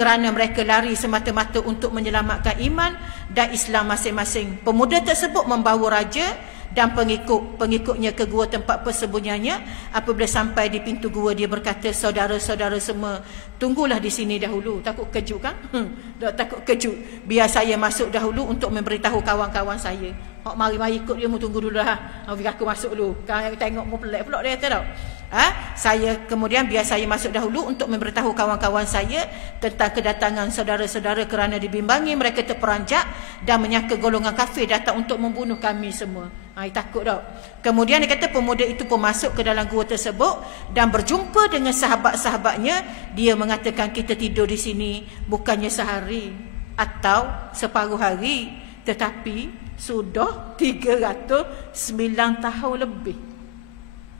kerana mereka lari semata-mata untuk menyelamatkan iman dan Islam masing-masing. Pemuda tersebut membawa raja dan pengikutnya ke gua tempat persembunyiannya. Apabila sampai di pintu gua, dia berkata, saudara-saudara semua, tunggulah di sini dahulu. Takut kejut kan? Takut kejut. Biar saya masuk dahulu untuk memberitahu kawan-kawan saya. Mari-mari ikut dia, mu tunggu dulu lah. Biar aku masuk dulu. Kan tengok mu pelik pula dia kata tau. Kemudian biar saya masuk dahulu untuk memberitahu kawan-kawan saya tentang kedatangan saudara-saudara kerana dibimbangi mereka terperanjat dan menyangka golongan kafir datang untuk membunuh kami semua. Takut tak? Kemudian dia kata pemuda itu pun masuk ke dalam gua tersebut dan berjumpa dengan sahabat-sahabatnya. Dia mengatakan, kita tidur di sini bukannya sehari atau separuh hari, tetapi sudah 309 tahun lebih.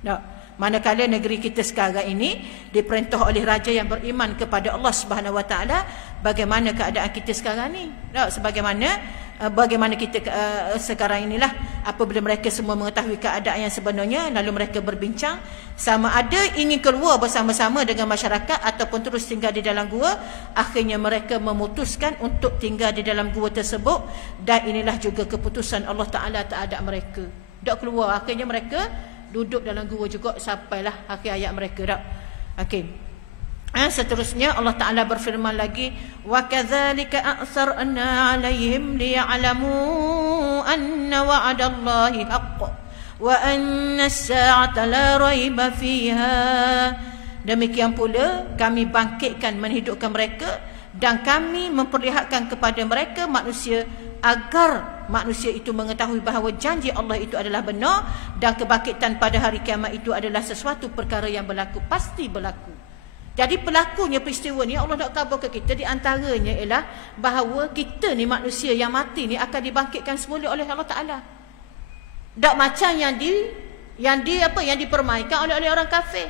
Tak? Manakala negeri kita sekarang ini diperintah oleh raja yang beriman kepada Allah Subhanahu Wa Taala, bagaimana keadaan kita sekarang ni? Bagaimana kita sekarang inilah, apabila mereka semua mengetahui keadaan yang sebenarnya, lalu mereka berbincang sama ada ingin keluar bersama-sama dengan masyarakat ataupun terus tinggal di dalam gua. Akhirnya mereka memutuskan untuk tinggal di dalam gua tersebut, dan inilah juga keputusan Allah Ta'ala terhadap mereka. Tak keluar, akhirnya mereka duduk dalam gua juga sampailah akhir ayat mereka. Tak? Okey. Seterusnya Allah Ta'ala berfirman lagi, wa kadzalika a'sarna 'alaihim liya'lamu anna wa'dallahi haqq wa anna as-sa'ata la raiba fiha. Demikian pula kami bangkitkan, menghidupkan mereka, dan kami memperlihatkan kepada mereka manusia, agar manusia itu mengetahui bahawa janji Allah itu adalah benar, dan kebangkitan pada hari kiamat itu adalah sesuatu perkara yang berlaku, pasti berlaku. Jadi pelakunya peristiwa ni Allah nak khabar ke kita, di antaranya ialah bahawa kita ni manusia yang mati ni akan dibangkitkan semula oleh Allah Ta'ala. Tak macam yang dipermainkan oleh orang kafir.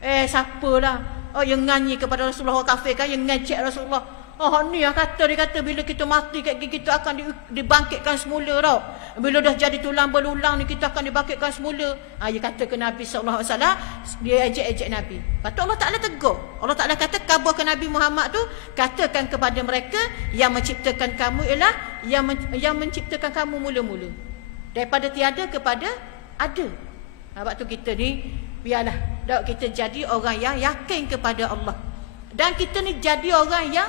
Siapalah yang nyanyi kepada Rasulullah kafir kan, yang ngecek Rasulullah. Ni yang dia kata bila kita mati kita akan dibangkitkan semula tau. Bila dah jadi tulang belulang ni kita akan dibangkitkan semula. Dia kata ke Nabi SAW, dia ejek-ejek Nabi. Patut Allah Ta'ala tegur. Allah Ta'ala kata khabar ke Nabi Muhammad tu, katakan kepada mereka, yang menciptakan kamu ialah yang menciptakan kamu mula-mula, daripada tiada kepada ada. Sebab tu kita ni biarlah kita jadi orang yang yakin kepada Allah, dan kita ni jadi orang yang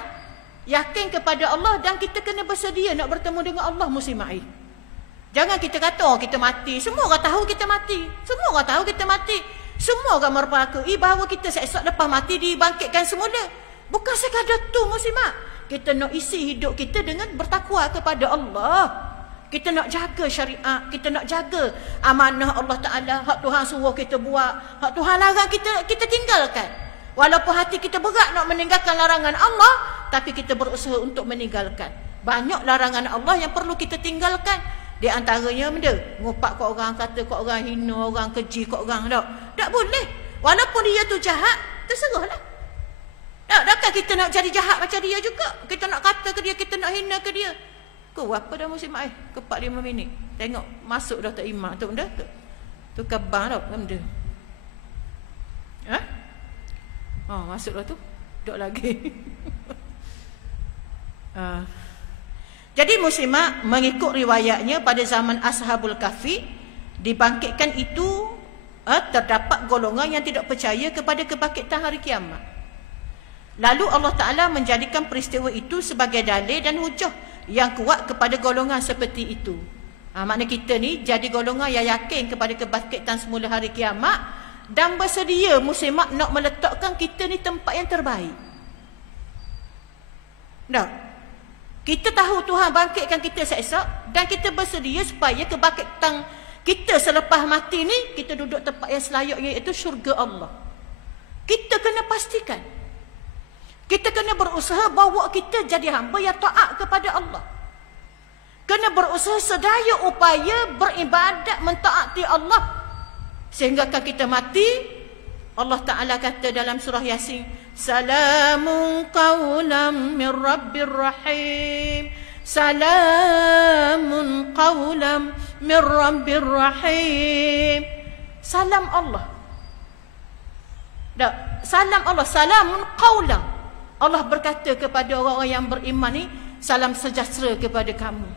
yakin kepada Allah, dan kita kena bersedia nak bertemu dengan Allah musim akhir. Jangan kita kata kita mati. Semua orang tahu kita mati. Semua orang merpakui bahawa kita esok lepas mati dibangkitkan semula. Bukan sekadar tu muslimat. Kita nak isi hidup kita dengan bertakwa kepada Allah. Kita nak jaga syariat, kita nak jaga amanah Allah Ta'ala. Hak Tuhan suruh kita buat, hak Tuhan larang kita tinggalkan. Walaupun hati kita berat nak meninggalkan larangan Allah, tapi kita berusaha untuk meninggalkan. Banyak larangan Allah yang perlu kita tinggalkan. Di antaranya benda ngupak kat orang, kata kat orang, hina orang, keji kat orang. Tak boleh. Walaupun dia tu jahat, terserahlah. Takkan kita nak jadi jahat macam dia juga. Kita nak kata ke dia, kita nak hina ke dia. Kau apa dah musim air? Ke 4-5 minit. Tengok masuk dah tak imak tu benda tu. Tu kabar dah benda. Masuklah tu. Duduk lagi. Jadi muslimat mengikut riwayatnya pada zaman Ashabul Kahfi dibangkitkan itu terdapat golongan yang tidak percaya kepada kebangkitan hari kiamat. Lalu Allah Ta'ala menjadikan peristiwa itu sebagai dalil dan hujah yang kuat kepada golongan seperti itu. Makna kita ni jadi golongan yang yakin kepada kebangkitan semula hari kiamat dan bersedia muslimat nak meletakkan kita ni tempat yang terbaik. Tak? Kita tahu Tuhan bangkitkan kita esok dan kita bersedia supaya kebangkitan kita selepas mati ni kita duduk tempat yang selayaknya, iaitu syurga Allah. Kita kena pastikan. Kita kena berusaha bawa kita jadi hamba yang taat kepada Allah. Kena berusaha sedaya upaya beribadat mentaati Allah. Sehingga kan kita mati, Allah Ta'ala kata dalam surah Yasin, Salamun qawlam min Rabbir Rahim. Salamun qawlam min Rabbir Rahim. Salam Allah. Salam Allah. Salamun qawlam. Allah berkata kepada orang-orang yang beriman ni, salam sejahtera kepada kamu.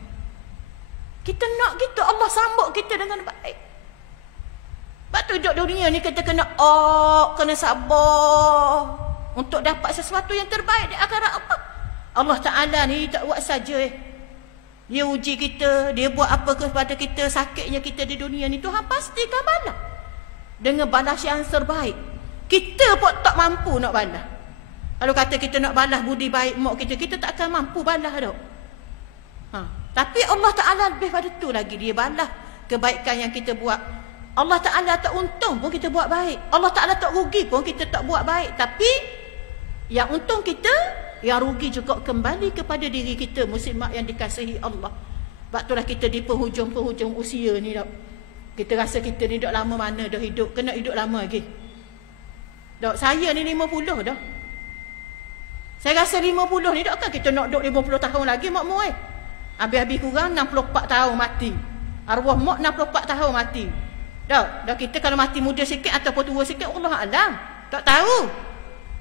Kita nak gitu Allah sambut kita dengan baik. Sebab tu hidup dunia ni kita kena sabar untuk dapat sesuatu yang terbaik di akhirat Allah. Allah Ta'ala ni tak buat saja. Dia uji kita, dia buat apa kepada kita, sakitnya kita di dunia ni, Tuhan pastikan balas dengan balas yang terbaik. Kita pun tak mampu nak balas. Kalau kata kita nak balas budi baik mak kita tak akan mampu balas dah. Tapi Allah Ta'ala lebih pada tu lagi, dia balas kebaikan yang kita buat. Allah Ta'ala tak untung pun kita buat baik. Allah Ta'ala tak rugi pun kita tak buat baik. Tapi yang untung kita, yang rugi juga kembali kepada diri kita, muslimat yang dikasihi Allah. Sebab itulah kita di penghujung-penghujung usia ni dah. Kita rasa kita ni dah lama mana dah hidup, kena hidup lama lagi. Dah, saya ni 50 dah. Saya rasa 50 ni takkan kita nak duduk 50 tahun lagi mak mu Habis-habis kurang 64 tahun mati. Arwah mak 64 tahun mati. Dah kita kalau mati muda sikit ataupun tua sikit, Allah alam. Tak tahu.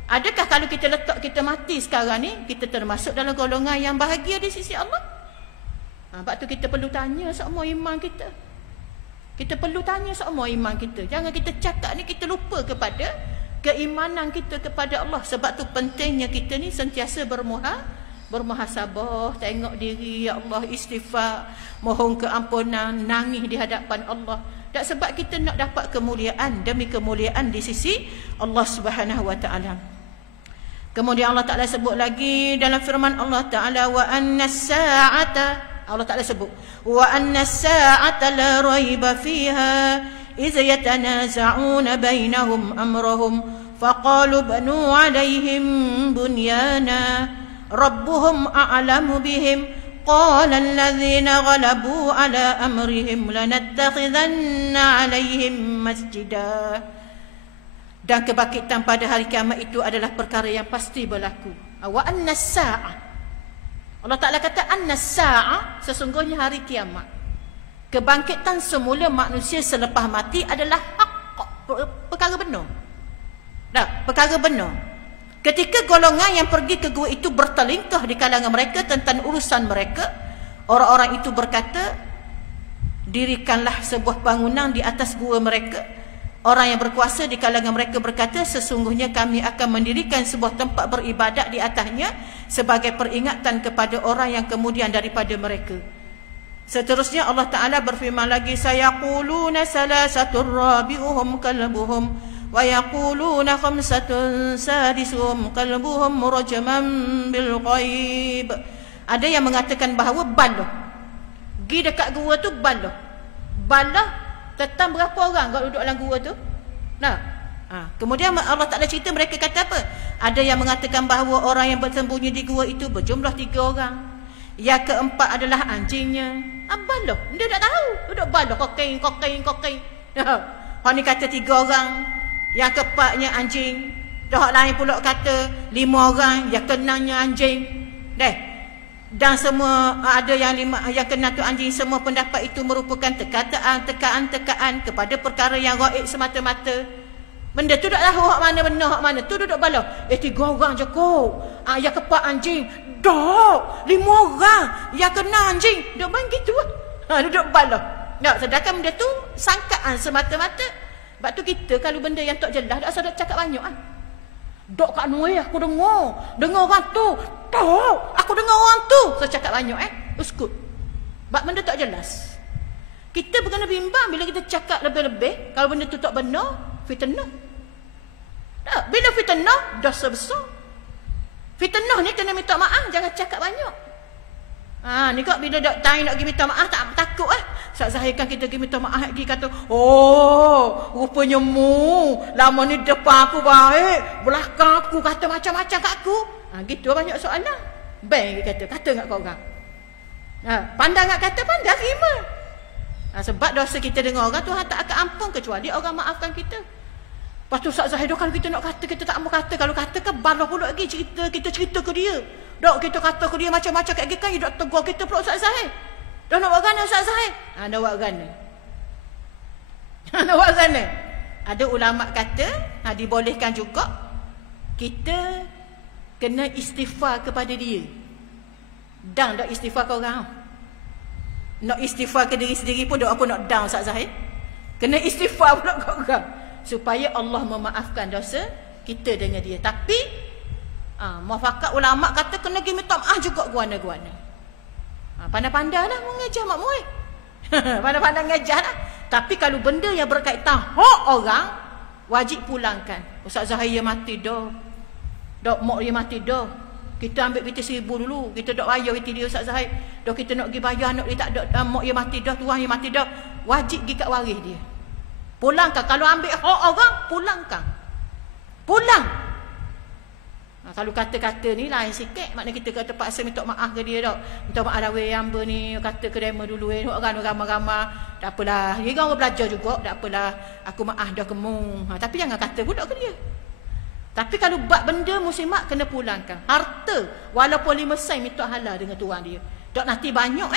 Adakah kalau kita letak kita mati sekarang ni, kita termasuk dalam golongan yang bahagia di sisi Allah? Sebab tu kita perlu tanya semua iman kita. Kita perlu tanya semua iman kita. Jangan kita cakap ni kita lupa kepada keimanan kita kepada Allah. Sebab tu pentingnya kita ni sentiasa bermuhasabah, tengok diri, ya Allah, istighfar, mohon keampunan, nangis di hadapan Allah. Tak sebab kita nak dapat kemuliaan demi kemuliaan di sisi Allah Subhanahu wa taala. Kemudian Allah Ta'ala sebut lagi dalam firman Allah Ta'ala, wa annas sa'ata, Allah Ta'ala sebut, wa annas sa'ata la raiba fiha idh yatanaza'una bainahum amrahum faqalu banu 'alaihim bunyana rabbuhum a'lamu bihim qala alladhina ghalabu 'ala amrihim lanattakhidhanna 'alaihim masjidah. Dan kebangkitan pada hari kiamat itu adalah perkara yang pasti berlaku. Wa annas sa'ah, Allah Ta'ala kata annas sa'ah, sesungguhnya hari kiamat, kebangkitan semula manusia selepas mati adalah hak, perkara benar. Perkara benar. Ketika golongan yang pergi ke gua itu bertelingkah di kalangan mereka tentang urusan mereka, orang-orang itu berkata, dirikanlah sebuah bangunan di atas gua mereka. Orang yang berkuasa di kalangan mereka berkata, sesungguhnya kami akan mendirikan sebuah tempat beribadat di atasnya sebagai peringatan kepada orang yang kemudian daripada mereka. Seterusnya Allah Ta'ala berfirman lagi, sayaquluna salasatun rabi'uhum kalbuhum wa yaquluna khamsatun sadisuhum kalbuhum murjaman bil ghaib. Ada yang mengatakan bahawa baloh, pergi dekat gua tu baloh tentang berapa orang kalau duduk dalam gua tu. Kemudian Allah Ta'ala cerita mereka kata apa? Ada yang mengatakan bahawa orang yang bersembunyi di gua itu berjumlah 3 orang. Yang keempat adalah anjingnya. Baloh, dia tak tahu. Duduk baloh, kokain. Orang ni kata 3 orang. Yang keempatnya anjing. Dah lain pula kata 5 orang. Yang kenanya anjing. Dan semua ada yang 5 yang kena tu anjing. Semua pendapat itu merupakan tekaan kepada perkara yang gaib semata-mata. Benda tu tak tahu hak mana benar, hak mana. Tu duduk bala. 3 orang je kau. Yang kepak anjing. Dok, 5 orang. Yang kena anjing. Duduk main gitu. Duduk bala. Tak, sedangkan benda tu sangkaan semata-mata. Sebab tu kita kalau benda yang tak jelas, tak asal nak cakap banyak. Dok kat Nuai aku dengar. Dengar orang tu. Dok, aku dengar orang tu. So cakap banyak uskut. Sebab benda tak jelas. Kita berkena bimbang bila kita cakap lebih-lebih. Kalau benda tu tak benar, fitnah. Tak, bila fitnah, dosa besar. Fitnah ni kena minta maaf, jangan cakap banyak. Ni kok bila nak pergi minta maaf, tak takut Ustaz Zahir kan kita pergi minta maaf lagi, kata, oh, rupanya mu, lama ni depan aku baik, belakang aku kata macam-macam kat aku. Gitu banyak soalan. Baik kata enggak kau orang. Pandang enggak kata, pandang terima. Sebab dosa kita dengan orang, Tuhan tak akan ampun kecuali orang maafkan kita. Lepas tu Ustaz Zahir, kalau kita nak kata, kita tak mau kata. Kalau kata kan balah pula lagi kita cerita ke dia. Dok, kita kata ke dia macam-macam kat dia kan, dia dok tegur kita pula Ustaz Zahir. Dah nak buat gana Ustaz Zahir? Nak buat gana. Nak buat gana. Ada ulama kata, dibolehkan juga kita kena istighfar kepada dia. Dan tak istighfar ke orang. Nak istighfar ke diri sendiri pun dok apa nak down Ustaz Zahir. Kena istighfar pula ke orang. Supaya Allah memaafkan dosa kita dengan dia. Tapi muafakat ulama kata kena pergi minta maaf juga guana-guana. Pandai-pandai lah mengajar mak murid. Pandai-pandai mengajar lah. Tapi kalau benda yang berkaitan hak orang, wajib pulangkan. Ustaz Zahir mati dah. Dok mak dia mati dah. Kita ambil kita 1,000 dulu. Kita dok bayar kita dia Ustaz Zahir. Dok kita nak pergi bayar anak dia tak ada, mak dia mati dah, tuan dia mati dah. Wajib pergi kat waris dia. Pulangkan. Kalau ambil hak orang, pulangkan. Pulang. Kalau kata-kata ni lain sikit. Maknanya kita kata paksa minta maaf ke dia tak. Minta maaf dah weh hamba ni. Kata ke demo dulu orang ramai-ramai. Tak apalah. Dia orang belajar juga. Tak apalah. Aku maaf dah kemu. Tapi jangan kata pula ke dia. Tapi kalau buat benda muslimat kena pulangkan. Harta. Walaupun 5 sen minta halal dengan tuan dia. Tak nanti banyak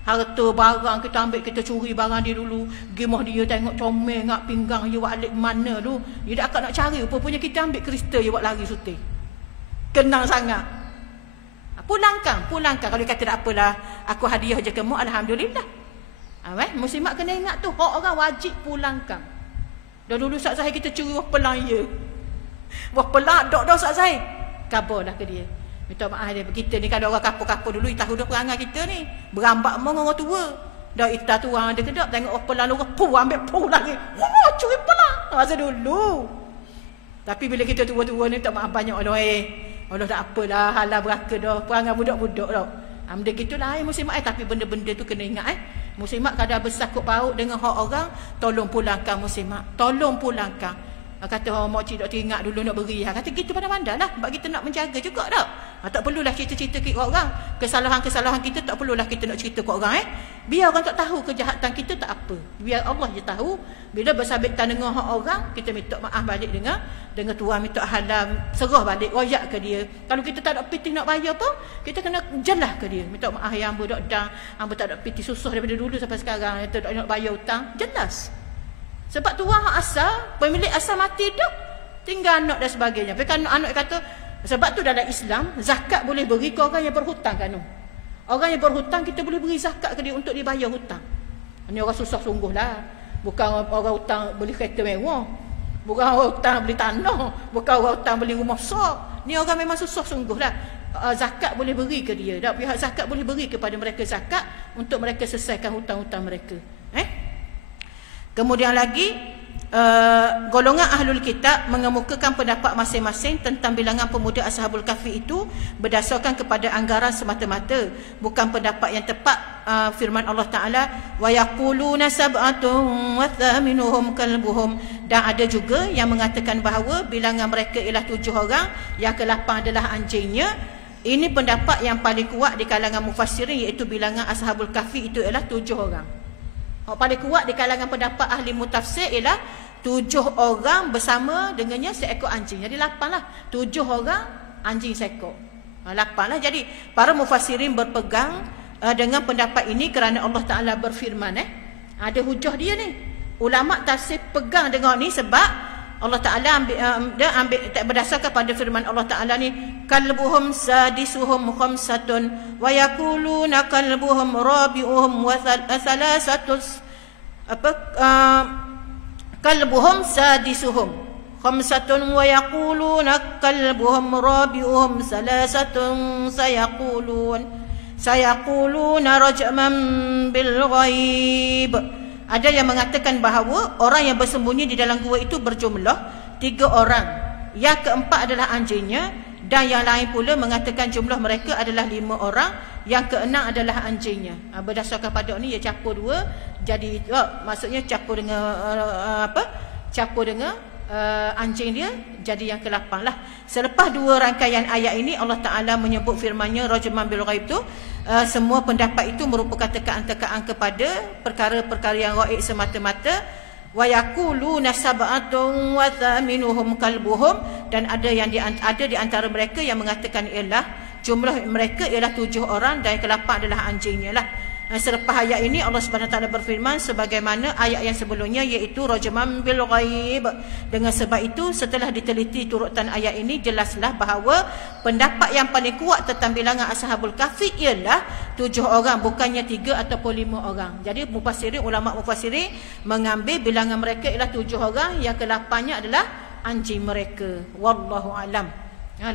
harta barang kita ambil, kita curi barang dia dulu. Gimah dia tengok comel ngak pinggang dia buat alik mana tu. Dia tak akan nak cari. Rupanya kita ambil kristal dia buat lari suti. Kenang sangat. Pulangkan. Kalau dia kata tak apalah, aku hadiah je kamu, alhamdulillah. Muslimat kena ingat tu, hak orang wajib pulangkan. Dah dulu Ustaz Zahir kita curi wah pelang ya. Wah pelang dok Ustaz Zahir. Kabarlah ke dia. Minta maaf dia. Kita ni kan orang kapur-kapur dulu, tahu dah perangai kita ni. Berambak orang tua. Dah ita tu orang ada kedap, tengok oh pelang orang, ambil lagi. Wah, curi pelang. Masa dulu. Tapi bila kita tua-tua ni tak maaf banyak Allah Allah tak apalah, halal beraka dah. Perangai budak-budak dah. Benda gitulah muslimat tapi benda-benda tu kena ingat muslimat kadang bersangkut paut dengan hak orang, tolong pulangkan muslimat. Tolong pulangkan. Kata mak cik dok teringat dulu nak beri. Kata gitu pandai-pandai lah. Sebab kita nak menjaga juga tak. Tak perlulah cerita-cerita ke orang. Kesalahan-kesalahan kita tak perlulah kita nak cerita ke orang. Biar orang tak tahu kejahatan kita tak apa. Biar Allah je tahu. Bila bersabitan dengan hak orang, kita minta maaf balik dengan tuan, minta halam, serah balik, royak ke dia. Kalau kita tak ada piti nak bayar pun, kita kena jelas ke dia. Minta maaf yang hamba dok dang, hamba tak ada piti, susah daripada dulu sampai sekarang, kita tak nak bayar hutang. Jelas. Sebab tuan hak asal, pemilik asal mati dah, tinggal anak dan sebagainya. Tapi kan anak kata, sebab tu dalam Islam, zakat boleh beri ke orang yang berhutang kan. Orang yang berhutang, kita boleh beri zakat ke dia untuk dibayar hutang. Ini orang susah sungguh lah. Bukan orang hutang beli kereta mewah. Bukan orang hutang beli tanah. Bukan orang hutang beli rumah besar. Ni orang memang susah sungguh lah. Zakat boleh beri ke dia. Dan pihak zakat boleh beri kepada mereka zakat untuk mereka selesaikan hutang-hutang mereka. Kemudian lagi, golongan ahlul kitab mengemukakan pendapat masing-masing tentang bilangan pemuda Ashabul Kahfi itu berdasarkan kepada anggaran semata-mata, bukan pendapat yang tepat. Firman Allah Ta'ala, wa yaquluna sab'atun wa thaminuhum kalbuhum, dan ada juga yang mengatakan bahawa bilangan mereka ialah 7 orang, yang ke-8 adalah anjingnya. Ini pendapat yang paling kuat di kalangan mufassirin, iaitu bilangan Ashabul Kahfi itu ialah 7 orang. Paling kuat di kalangan pendapat ahli mutafsir ialah 7 orang bersama dengannya seekor anjing. Jadi 8 lah. 7 orang, anjing seekor. 8 lah. Jadi para mufassirin berpegang dengan pendapat ini kerana Allah Ta'ala berfirman. Ada hujah dia ni. Ulama tafsir pegang dengan ni sebab Allah Ta'ala ambil berdasarkan pada firman Allah Ta'ala ni, kalbuhum sadisuhum khamsatun wa yaquluna kalbuhum rabi'uhum wa thalathatus kalbuhum sadisuhum khamsatun wa yaquluna kalbuhum rabi'uhum thalathatun sayaquluna rajman bil ghaib. Ada yang mengatakan bahawa orang yang bersembunyi di dalam gua itu berjumlah 3 orang. Yang keempat adalah anjingnya, dan yang lain pula mengatakan jumlah mereka adalah 5 orang. Yang keenam adalah anjingnya. Berdasarkan pada ni, ia campur 2 jadi maksudnya campur dengan campur dengan anjing dia, jadi yang ke-8 lah. Selepas 2 rangkaian ayat ini, Allah Ta'ala menyebut firman-Nya rajman bil ghaib tu, semua pendapat itu merupakan tekaan-tekaan kepada perkara-perkara yang ghaib semata-mata. Wa yaquluna sab'atun wa thaminuhum kalbuhum, dan ada di antara mereka yang mengatakan ialah jumlah mereka ialah 7 orang dan ke-8 adalah anjingnya lah. Selepas ayat ini Allah Subhanahu Wa Taala berfirman sebagaimana ayat yang sebelumnya, iaitu rajman bil ghaib. Dengan sebab itu, setelah diteliti turutan ayat ini, jelaslah bahawa pendapat yang paling kuat tentang bilangan Ashabul Kahfi ialah 7 orang, bukannya 3 ataupun 5 orang. Jadi ulama mufassirin mengambil bilangan mereka ialah 7 orang, yang ke-8-nya adalah anjing mereka. Wallahu alam. 6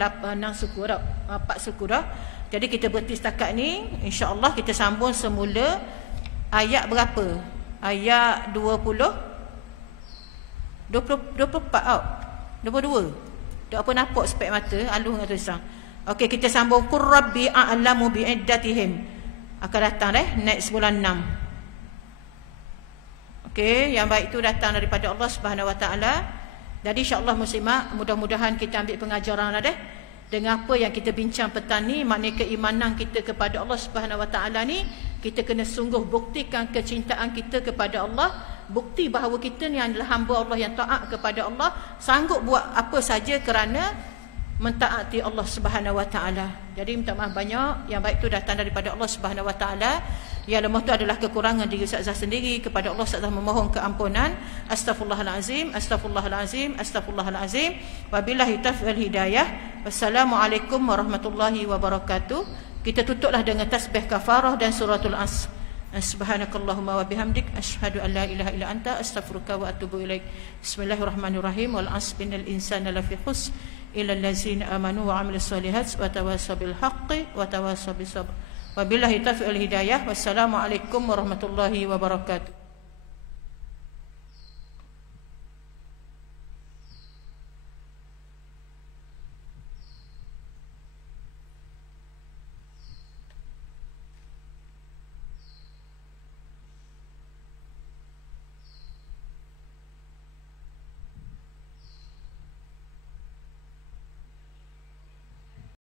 suku dah, 4 suku dah. Jadi kita berhenti setakat ni. InsyaAllah kita sambung semula ayat berapa? Ayat 24 22. Tak apa nampak spek mata, aluh dengan tulisan. Okey, kita sambung qur rabbi a'lamu bi'iddatihim. Akan datang next bulan 6. Okey, yang baik itu datang daripada Allah Subhanahu Wa Taala. Jadi insya-Allah muslimat, mudah-mudahan kita ambil pengajaran dengan apa yang kita bincang petang ni. Maknanya keimanan kita kepada Allah Subhanahu Wa Taala ni, kita kena sungguh buktikan kecintaan kita kepada Allah. Bukti bahawa kita ni adalah hamba Allah yang taat kepada Allah, sanggup buat apa saja kerana mentaati Allah Subhanahu Wa Taala. Jadi minta maaf banyak, yang baik itu datang daripada Allah Subhanahu Wa Taala. Yang lemah itu adalah kekurangan diri Ustazah sendiri. Kepada Allah Ustazah memohon keampunan. Astaghfirullahalazim, astaghfirullahalazim, astaghfirullahalazim. Wabillahi taufiq wal hidayah. Wassalamualaikum warahmatullahi wabarakatuh. Kita tutuplah dengan tasbih kafarah dan suratul Asr. Subhanakallahumma wa bihamdik, asyhadu an la ilaha illa anta, astaghfiruka wa atubu ilaik. Bismillahirrahmanirrahim. Wal 'asri innal insana lafi khusr illa allazina amanu wa 'amilus solihat wa tawassaw bil haqqi wa tawassaw bis sabr. Wabillahi taufiq wal hidayah. Wassalamualaikum warahmatullahi wabarakatuh.